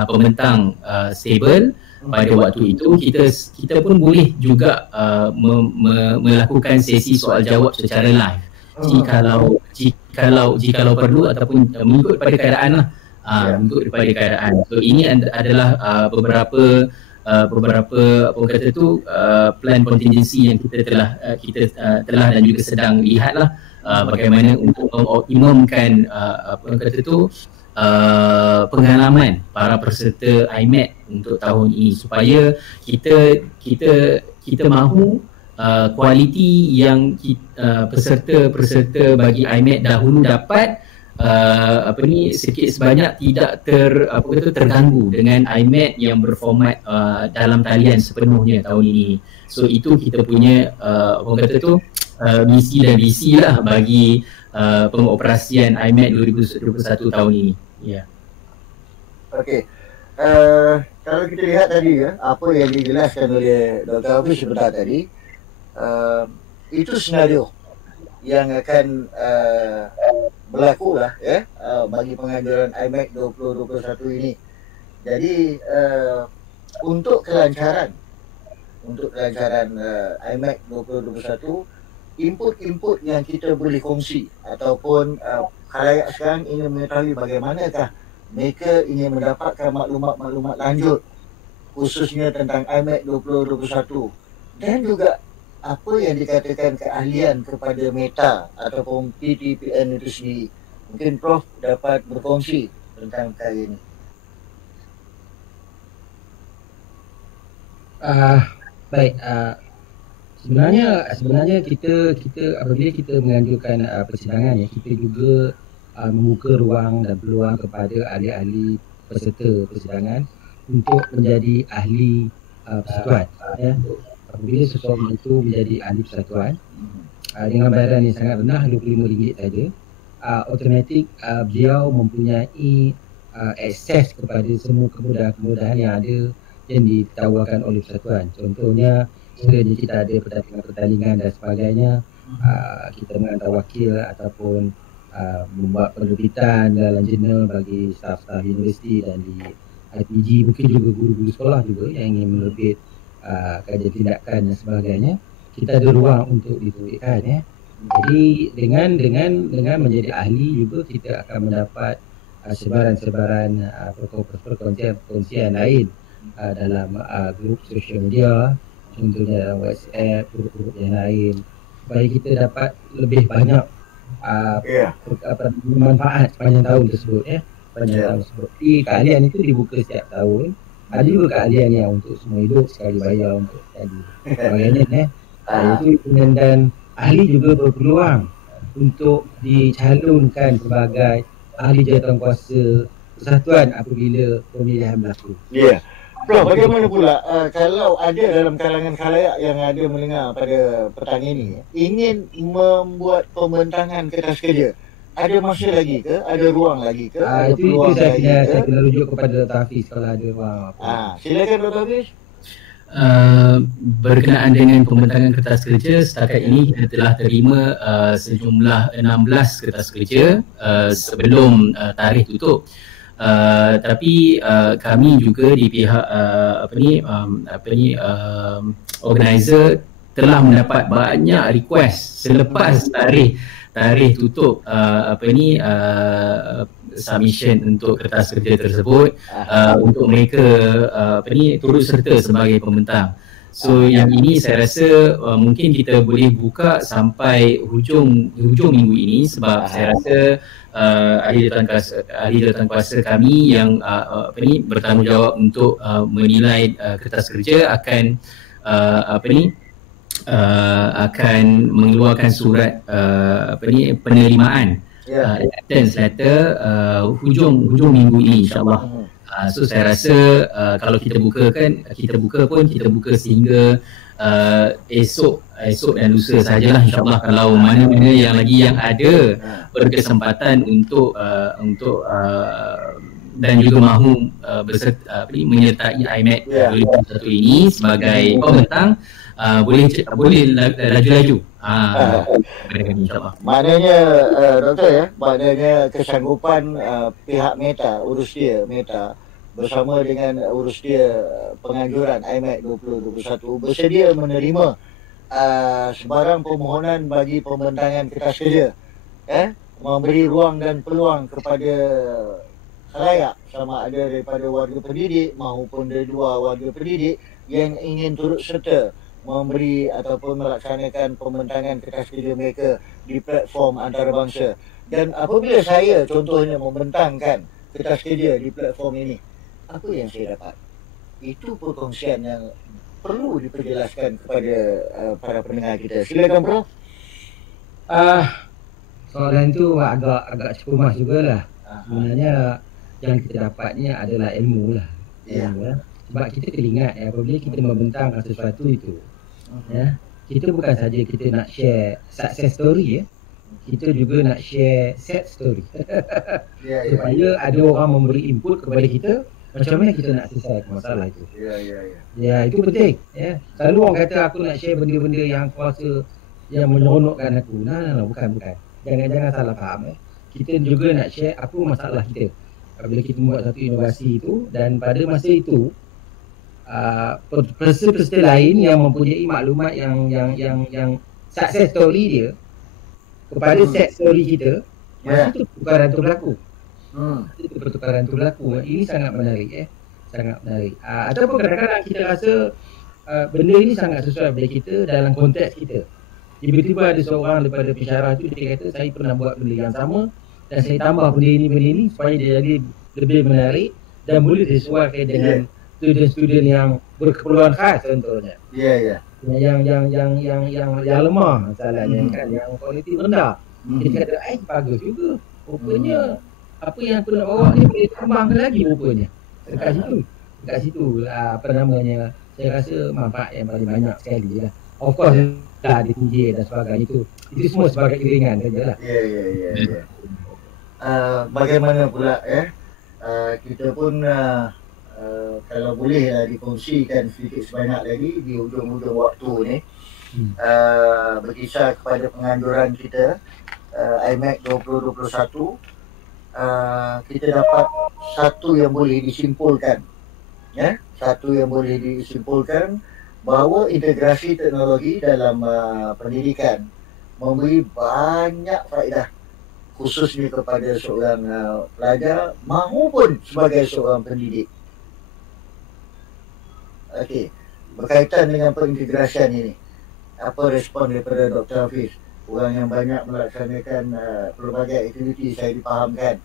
pembentang stable pada waktu itu, kita pun boleh juga melakukan sesi soal jawab secara live jikalau perlu, ataupun mengikut pada keadaan lah. Mengikut daripada keadaan. So ini adalah beberapa plan contingency yang kita telah dan juga sedang lihat lah, bagaimana untuk mengoptimumkan pengalaman para peserta IMAT untuk tahun ini, supaya kita mahu kualiti yang peserta bagi IMAT dahulu dapat sikit sebanyak tidak terganggu dengan IMAT yang berformat dalam talian sepenuhnya tahun ini. So itu kita punya misi dan visi lah bagi pengoperasian IMAT 2021 tahun ini. Ya. Okey. Kalau kita lihat tadi apa yang dijelaskan oleh Dr. Hafiz sebentar tadi, itu senario yang akan berlaku lah bagi penganjuran IMAT 2021 ini. Jadi untuk kelancaran IMAT 2021, input yang kita boleh kongsi ataupun khalayak sekarang ingin mengetahui bagaimanakah mereka ingin mendapatkan maklumat lanjut khususnya tentang IMAT 2021, dan juga apa yang dikatakan keahlian kepada Meta ataupun PTPN itu sendiri. Mungkin Prof dapat berkongsi tentang perkara ini. Baik, sebenarnya kita apabila kita menganjurkan persidangan, kita juga membuka ruang dan peluang kepada ahli-ahli peserta persidangan untuk menjadi ahli persatuan. Apabila seseorang itu menjadi ahli persatuan dengan bayaran yang sangat rendah, RM25 saja, automatik beliau mempunyai akses kepada semua kemudahan-kemudahan yang ada yang ditawarkan oleh persatuan. Contohnya, sekiranya kita ada pertandingan dan sebagainya, kita menghantar wakil ataupun membuat penerbitan dalam jurnal bagi staf-staf universiti dan di IPG, mungkin juga guru-guru sekolah juga yang ingin menerbit kajian tindakan dan sebagainya, kita ada ruang untuk diterbitkan. Jadi dengan menjadi ahli juga kita akan mendapat sebaran-sebaran perkongsian lain dalam grup sosial media, contohnya dalam WhatsApp, grup-grup yang lain, supaya kita dapat lebih banyak manfaat sepanjang tahun tersebut. Jadi keahlian itu dibuka setiap tahun. Ada juga keahlian yang untuk semua hidup, sekali bayar untuk tadi sebagainya. Itu dan ahli juga berpeluang untuk dicalonkan sebagai ahli jawatankuasa persatuan apabila pemilihan berlaku. Ya. Prof, bagaimana pula kalau ada dalam kalangan khalayak yang ada mendengar pada petang ini ingin membuat pembentangan kertas kerja, ada masa lagi ke? Ada ruang lagi ke? Ada peluang lagi ke? Saya kena rujuk kepada Dr. Hafiz kalau ada ruang. Silakan Dr. Hafiz. Berkenaan dengan pembentangan kertas kerja, setakat ini kita telah terima sejumlah 16 kertas kerja sebelum tarikh tutup. Tapi kami juga di pihak organizer telah mendapat banyak request selepas tarikh tutup submission untuk kertas kerja tersebut, untuk mereka turut serta sebagai pembentang. So yang ini saya rasa mungkin kita boleh buka sampai hujung minggu ini, sebab saya rasa ahli jawatankuasa kami yang bertanggungjawab untuk menilai kertas kerja akan akan mengeluarkan surat penerimaan acceptance letter hujung minggu ini insyaAllah. So saya rasa kalau kita buka sehingga esok dan lusa sajalah insyaAllah. Kalau mana-mana yang lagi yang ada berkesempatan untuk dan juga mahu menyertai IMAC 2021 ini sebagai pembentang, boleh laju-laju. InsyaAllah. Maknanya doktor maknanya kesanggupan pihak Meta bersama dengan urus dia penganjuran IMAC 2021 bersedia menerima sebarang permohonan bagi pembentangan kertas kerja, memberi ruang dan peluang kepada khalayak sama ada daripada warga pendidik maupun dari luar warga pendidik yang ingin turut serta memberi ataupun melaksanakan pembentangan kertas kerja mereka di platform antarabangsa. Dan apabila saya contohnya membentangkan kertas kerja di platform ini, apa yang saya dapat? Itu perkongsian yang perlu diperjelaskan kepada para pendengar kita. Silakan bro. Soalan itu agak cemas jugalah. Sebenarnya yang kita dapatnya adalah ilmu lah. Sebab kita teringat apabila kita membentang sesuatu itu, kita bukan saja kita nak share success story, kita juga nak share sad story. Supaya ada orang memberi input kepada kita macam mana kita nak selesai masalah itu. Itu penting. Selalu orang kata aku nak share benda-benda yang aku rasa yang menyeronokkan aku. Bukan. Jangan salah faham. Kita juga nak share apa masalah kita apabila kita membuat satu inovasi itu, dan pada masa itu peserta lain yang mempunyai maklumat yang success story dia kepada sad story kita, masa itu pertukaran itu berlaku. Pertukaran itu berlaku. Ini sangat menarik. Sangat menarik. Ataupun kadang-kadang kita rasa benda ini sangat sesuai pada kita dalam konteks kita. Tiba-tiba ada seorang daripada pensyarah tu dia kata saya pernah buat benda yang sama dan saya tambah benda ini supaya dia jadi lebih menarik dan boleh disesuaikan dengan student-student yang berkeperluan khas contohnya. Yang lemah masalahnya kan, yang kualiti rendah. Dia kata bagus juga. Rupanya apa yang aku nak bawa ni boleh kembangkan lagi rupanya. Dekat situ saya rasa manfaat yang paling banyak sekali lah. Of course ada DJ dan sebagainya itu semua sebagai iringan sajalah. Bagaimana pula kita pun kalau boleh dikongsikan sedikit sebanyak lagi di ujung-ujung waktu ni, berkisar kepada penganjuran kita IMAC 2021, kita dapat satu yang boleh disimpulkan bahawa integrasi teknologi dalam pendidikan memberi banyak faedah, khususnya kepada seorang pelajar maupun sebagai seorang pendidik. Berkaitan dengan pengintegrasian ini, apa respon daripada Dr. Hafiz? Orang yang banyak melaksanakan pelbagai aktiviti, saya dipahamkan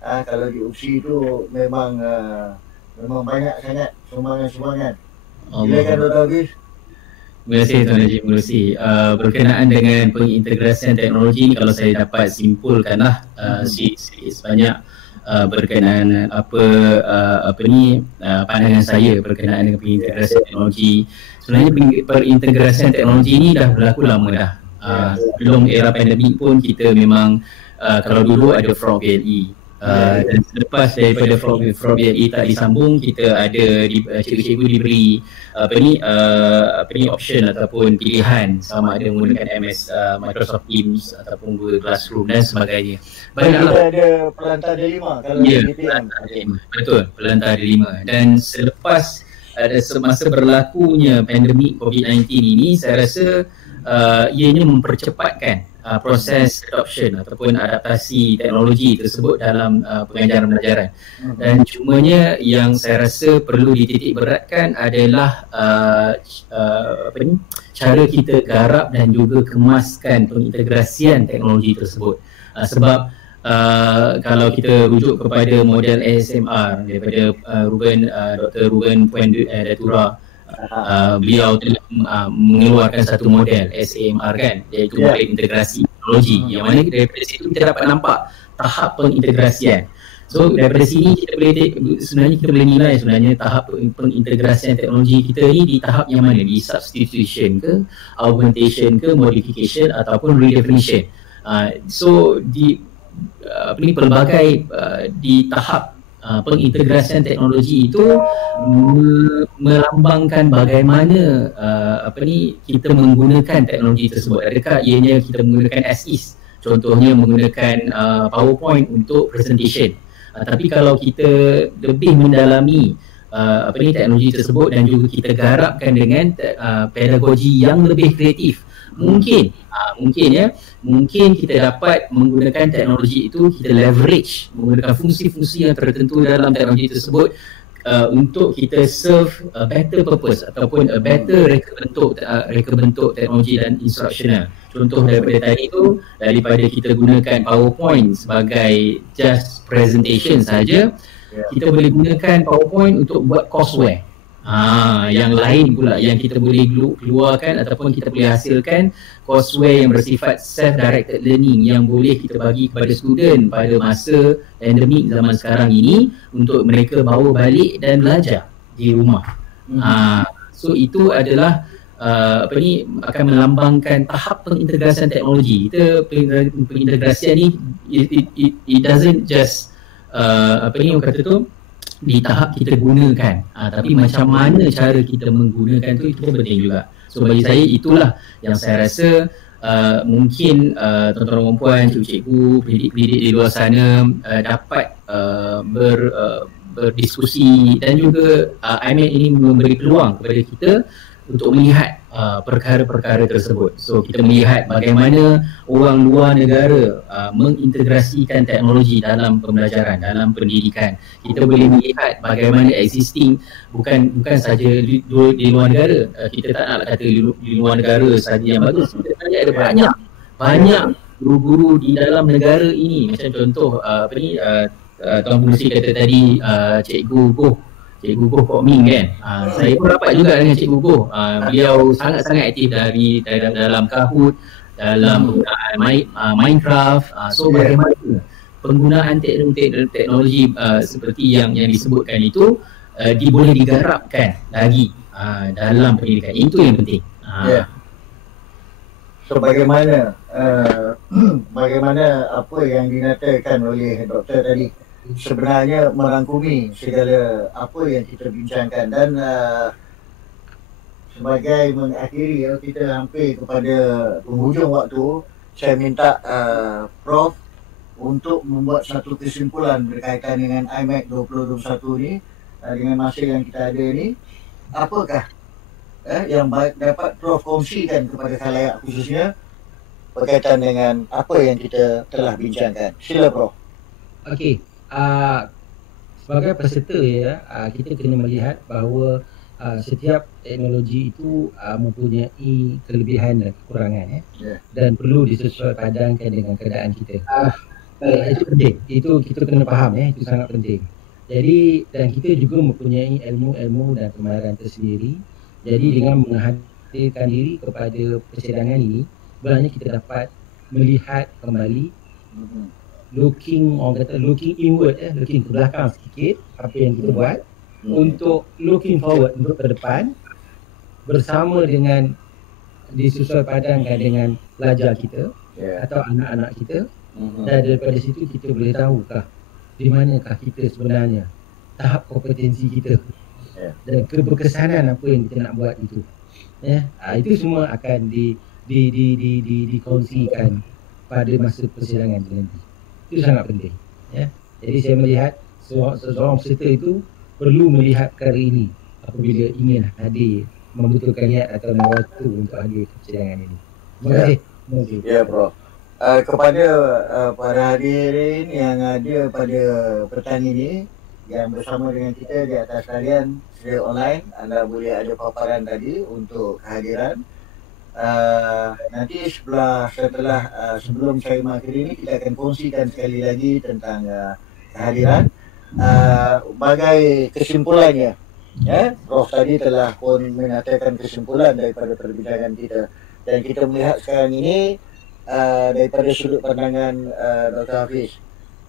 kalau di UPSI itu memang banyak sangat sumbangan-sumbangan. Silakan Dr. Hafiz. Terima kasih Tuan Najib Melusi. Berkenaan dengan pengintegrasian teknologi ni, kalau saya dapat simpulkanlah sebanyak berkenaan pandangan saya berkenaan dengan pengintegrasian teknologi. Sebenarnya perintegrasian teknologi ni dah berlaku lama dah. Sebelum era pandemik pun kita memang kalau dulu ada Frog BLE, dan selepas daripada Frog BLE tak disambung, kita ada cikgu-cikgu diberi option ataupun pilihan sama ada menggunakan Microsoft Teams ataupun Google Classroom dan sebagainya. Kita ada pelantar D5 kalau DPM. Betul, pelantar D5. Dan selepas semasa berlakunya pandemik COVID-19 ini, saya rasa ianya mempercepatkan proses adoption ataupun adaptasi teknologi tersebut dalam pengajaran belajaran. Dan cumanya yang saya rasa perlu dititik beratkan adalah cara kita garap dan juga kemaskan pengintegrasian teknologi tersebut. Sebab kalau kita rujuk kepada model ASMR daripada Dr. Ruben Puan Datura, beliau telah mengeluarkan satu model SAMR kan, iaitu model integrasi teknologi, yang mana daripada situ kita dapat nampak tahap pengintegrasian. So daripada sini kita boleh nilai sebenarnya tahap pengintegrasian teknologi kita ni di tahap yang mana, di substitution ke, augmentation ke, modification ataupun redefinition. So di pelbagai di tahap pengintegrasian teknologi itu melambangkan bagaimana kita menggunakan teknologi tersebut. Adakah ianya kita menggunakan as is, contohnya menggunakan PowerPoint untuk presentation. Tapi kalau kita lebih mendalami teknologi tersebut dan juga kita garapkan dengan pedagogi yang lebih kreatif, mungkin kita dapat menggunakan teknologi itu, kita leverage menggunakan fungsi-fungsi yang tertentu dalam teknologi tersebut untuk kita serve a better purpose ataupun a better reka bentuk teknologi dan instructional. Contoh daripada tadi tu, daripada kita gunakan PowerPoint sebagai just presentation saja, kita boleh gunakan PowerPoint untuk buat courseware. Yang lain pula yang kita boleh keluarkan ataupun kita boleh hasilkan courseware yang bersifat self-directed learning yang boleh kita bagi kepada student pada masa pandemik zaman sekarang ini untuk mereka bawa balik dan belajar di rumah. So itu adalah akan melambangkan tahap pengintegrasian teknologi. Kita pengintegrasian ni it doesn't just orang kata tu di tahap kita gunakan, tapi macam mana cara kita menggunakan tu, itu pun penting juga. So bagi saya itulah yang saya rasa mungkin tuan-tuan dan puan, cikgu-cikgu, pendidik-pendidik di luar sana dapat berdiskusi, dan juga IMED ini memberi peluang kepada kita untuk melihat perkara-perkara tersebut. So kita melihat bagaimana orang luar negara mengintegrasikan teknologi dalam pembelajaran, dalam pendidikan. Kita boleh melihat bagaimana existing bukan saja di luar negara. Kita tak nak kata di luar negara saja yang bagus. Sebenarnya ada banyak guru-guru di dalam negara ini. Macam contoh Tuan Pengerusi kata tadi Cikgu Goh Kok Ming kan. Saya pun rapat juga dengan Cikgu Goh. Beliau sangat-sangat aktif dalam Kahoot, dalam penggunaan Minecraft. So bagaimana penggunaan teknologi seperti yang disebutkan itu boleh digarapkan lagi dalam pendidikan. Itu yang penting. So bagaimana apa yang dinyatakan oleh Doktor tadi sebenarnya merangkumi segala apa yang kita bincangkan, dan sebagai mengakhiri kita hampir kepada penghujung waktu, saya minta Prof untuk membuat satu kesimpulan berkaitan dengan IMED 2021 ni, dengan masa yang kita ada ni. Apakah yang dapat Prof kongsikan kepada khalayak khususnya berkaitan dengan apa yang kita telah bincangkan? Sila Prof. Okey. Sebagai peserta kita kena melihat bahawa setiap teknologi itu mempunyai kelebihan dan kekurangan dan perlu disesuaipadankan dengan keadaan kita. Itu penting. Itu kita kena faham itu sangat penting. Jadi, dan kita juga mempunyai ilmu-ilmu dan kemahiran tersendiri. Jadi dengan menghadirkan diri kepada persidangan ini, sebenarnya kita dapat melihat kembali, looking inward, looking ke belakang sedikit apa yang kita buat, untuk looking forward, untuk ke depan, bersama dengan disesuaipadankan dengan pelajar kita atau anak-anak kita. Dan daripada situ kita boleh tahukah di manakah kita sebenarnya, tahap kompetensi kita dan keberkesanan apa yang kita nak buat itu. Itu semua akan dikongsikan pada masa persidangan itu nanti. Itu sangat penting. Jadi saya melihat seorang peserta itu perlu melihat perkara ini apabila ingin hadir, membutuhkan niat atau waktu untuk hadir ke persidangan ini. Terima kasih. Ya, Prof. Kepada para hadirin yang ada pada petang ini yang bersama dengan kita di atas talian secara online, anda boleh ada paparan tadi untuk kehadiran. Nanti sebelum saya mengakhiri ini, kita akan kongsikan sekali lagi tentang kehadiran. Bagai kesimpulannya, Ya, Prof tadi telah pun menyatakan kesimpulan daripada perbincangan kita, dan kita melihat sekarang ini daripada sudut pandangan Dr. Hafiz,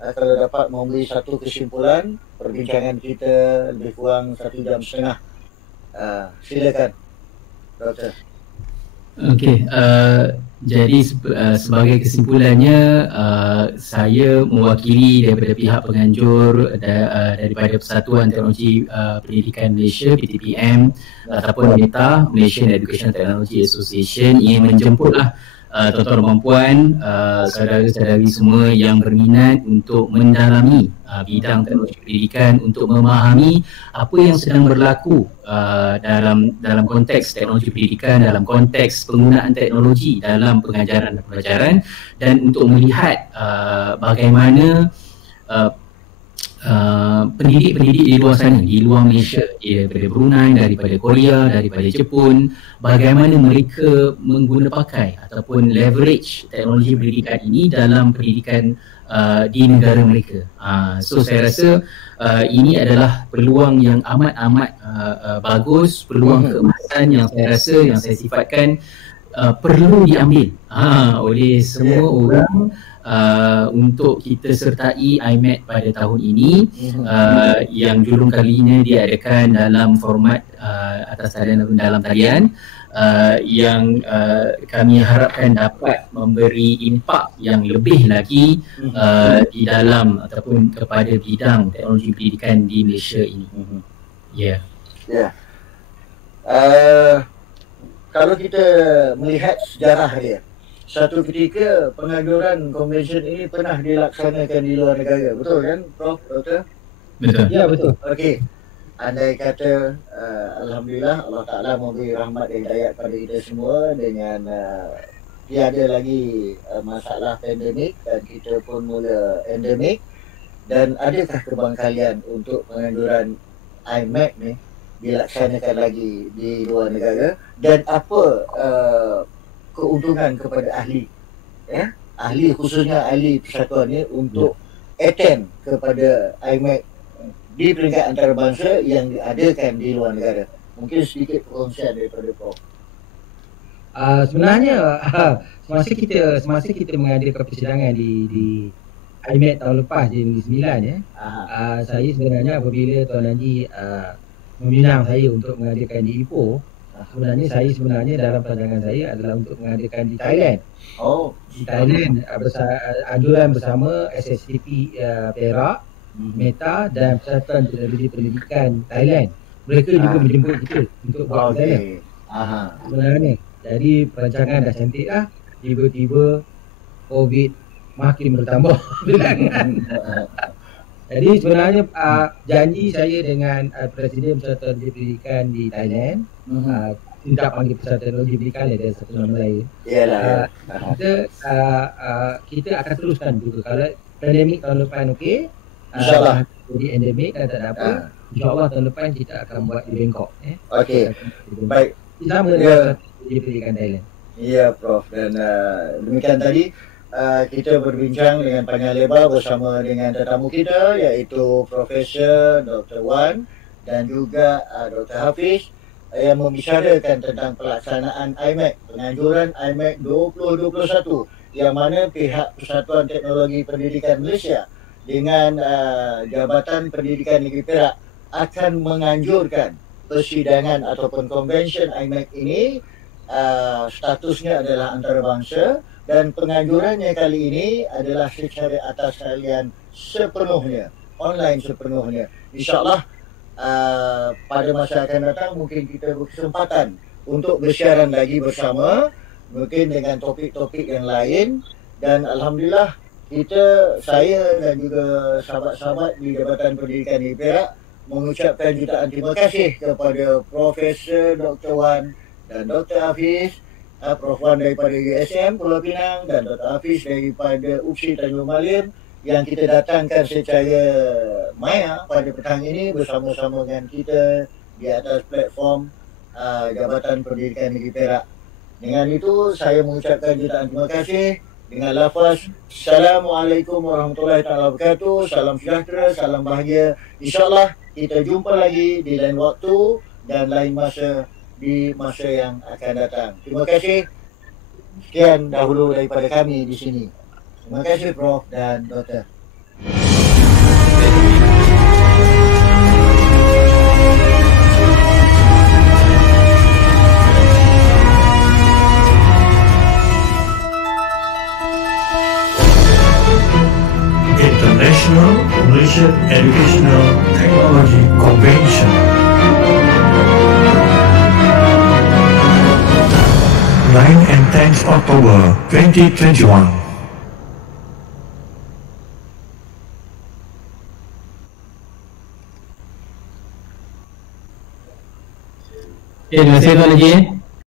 kalau dapat memberi satu kesimpulan perbincangan kita lebih kurang 1.5 jam, silakan Doktor. Okey, jadi sebagai kesimpulannya, saya mewakili daripada pihak penganjur daripada Persatuan Teknologi Pendidikan Malaysia PTPM ataupun MITA, Malaysian Education Technology Association, ingin menjemputlah tuan-tuan dan puan, saudara-saudari semua yang berminat untuk mendalami bidang teknologi pendidikan, untuk memahami apa yang sedang berlaku dalam konteks teknologi pendidikan, dalam konteks penggunaan teknologi dalam pengajaran dan pelajaran, dan untuk melihat bagaimana pendidik-pendidik di luar sana, di luar Malaysia, daripada Brunei, daripada Korea, daripada Jepun, bagaimana mereka mengguna pakai ataupun leverage teknologi pendidikan ini dalam pendidikan di negara mereka. So saya rasa ini adalah peluang yang amat-amat bagus, peluang keemasan yang saya rasa, yang saya sifatkan perlu diambil oleh semua orang untuk kita sertai IMAT pada tahun ini, yang julung kalinya diadakan dalam format atas talian dalam talian, yang kami harapkan dapat memberi impak yang lebih lagi di dalam ataupun kepada bidang teknologi pendidikan di Malaysia ini. Kalau kita melihat sejarah dia, satu ketika penganjuran konvensyen ini pernah dilaksanakan di luar negara, betul kan Prof? Doktor? Betul. Ya, betul. Okey. Andai kata alhamdulillah Allah Taala memberi rahmat dan hidayah kepada kita semua dengan tiada lagi masalah pandemik dan kita pun mula endemik, dan adakah kebangkalian untuk penganjuran IMAT ni dilaksanakan lagi di luar negara, dan apa keuntungan kepada ahli, ahli khususnya ahli persatuan ni untuk attend kepada IMAT di peringkat antarabangsa yang diadakan di luar negara. Mungkin sedikit perkongsian daripada Prof. Sebenarnya semasa kita mengadakan persidangan di IMAT tahun lepas di Negeri Sembilan, saya sebenarnya apabila Tuan Haji meminang saya untuk mengadakan di Ipoh, sebenarnya dalam pandangan saya adalah untuk mengadakan di Thailand. Di Thailand, anjuran bersama SSTP Perak, MITA dan Persatuan Teknologi Pendidikan Thailand. Mereka juga menjemput kita untuk buat di Thailand. Sebenarnya, jadi perancangan dah cantik lah. Tiba-tiba COVID makin bertambah bilangan. Jadi sebenarnya janji saya dengan Presiden Persatuan Pendidikan di Thailand, tidak panggil Persatuan Teknologi Pendidikan, ada satu nama lain. Kita akan teruskan juga. Kalau pandemik tahun depan okey, InsyaAllah. Jadi endemik dan tak ada apa, InsyaAllah tahun depan kita akan buat di Bangkok. Okey, baik. Sama dengan Persatuan Pendidikan Thailand. Ya Prof, dan demikian tadi kita berbincang dengan panjang lebar bersama dengan tetamu kita, iaitu Profesor Dr. Wan dan juga Dr. Hafiz, yang membicarakan tentang pelaksanaan IMAT, penganjuran IMAT 2021, yang mana pihak Persatuan Teknologi Pendidikan Malaysia dengan Jabatan Pendidikan Negeri Perak akan menganjurkan persidangan ataupun konvensyen IMAT ini statusnya adalah antarabangsa, dan penganjurannya kali ini adalah secara atas talian sepenuhnya, online sepenuhnya. InsyaAllah pada masa akan datang mungkin kita berkesempatan untuk bersiaran lagi bersama, mungkin dengan topik-topik yang lain. Dan alhamdulillah saya dan juga sahabat-sahabat di Jabatan Pendidikan di Perak mengucapkan jutaan terima kasih kepada Profesor Dr. Wan dan Dr. Hafiz, Prof. Wan daripada USM Pulau Pinang dan Dr. Hafiz daripada UPSI Tanjung Malim, yang kita datangkan secara maya pada petang ini bersama-sama dengan kita di atas platform Jabatan Pendidikan Negeri Perak. Dengan itu saya mengucapkan jutaan terima kasih dengan lafaz Assalamualaikum warahmatullahi taala wabarakatuh, salam sejahtera, salam bahagia. InsyaAllah kita jumpa lagi di lain waktu dan lain masa di masa yang akan datang. Terima kasih. Sekian dahulu daripada kami di sini. Terima kasih Prof dan Dr. International Malaysian Educational Technology Convention 9 and 10th October 2021. Terima kasih Tuan Haji.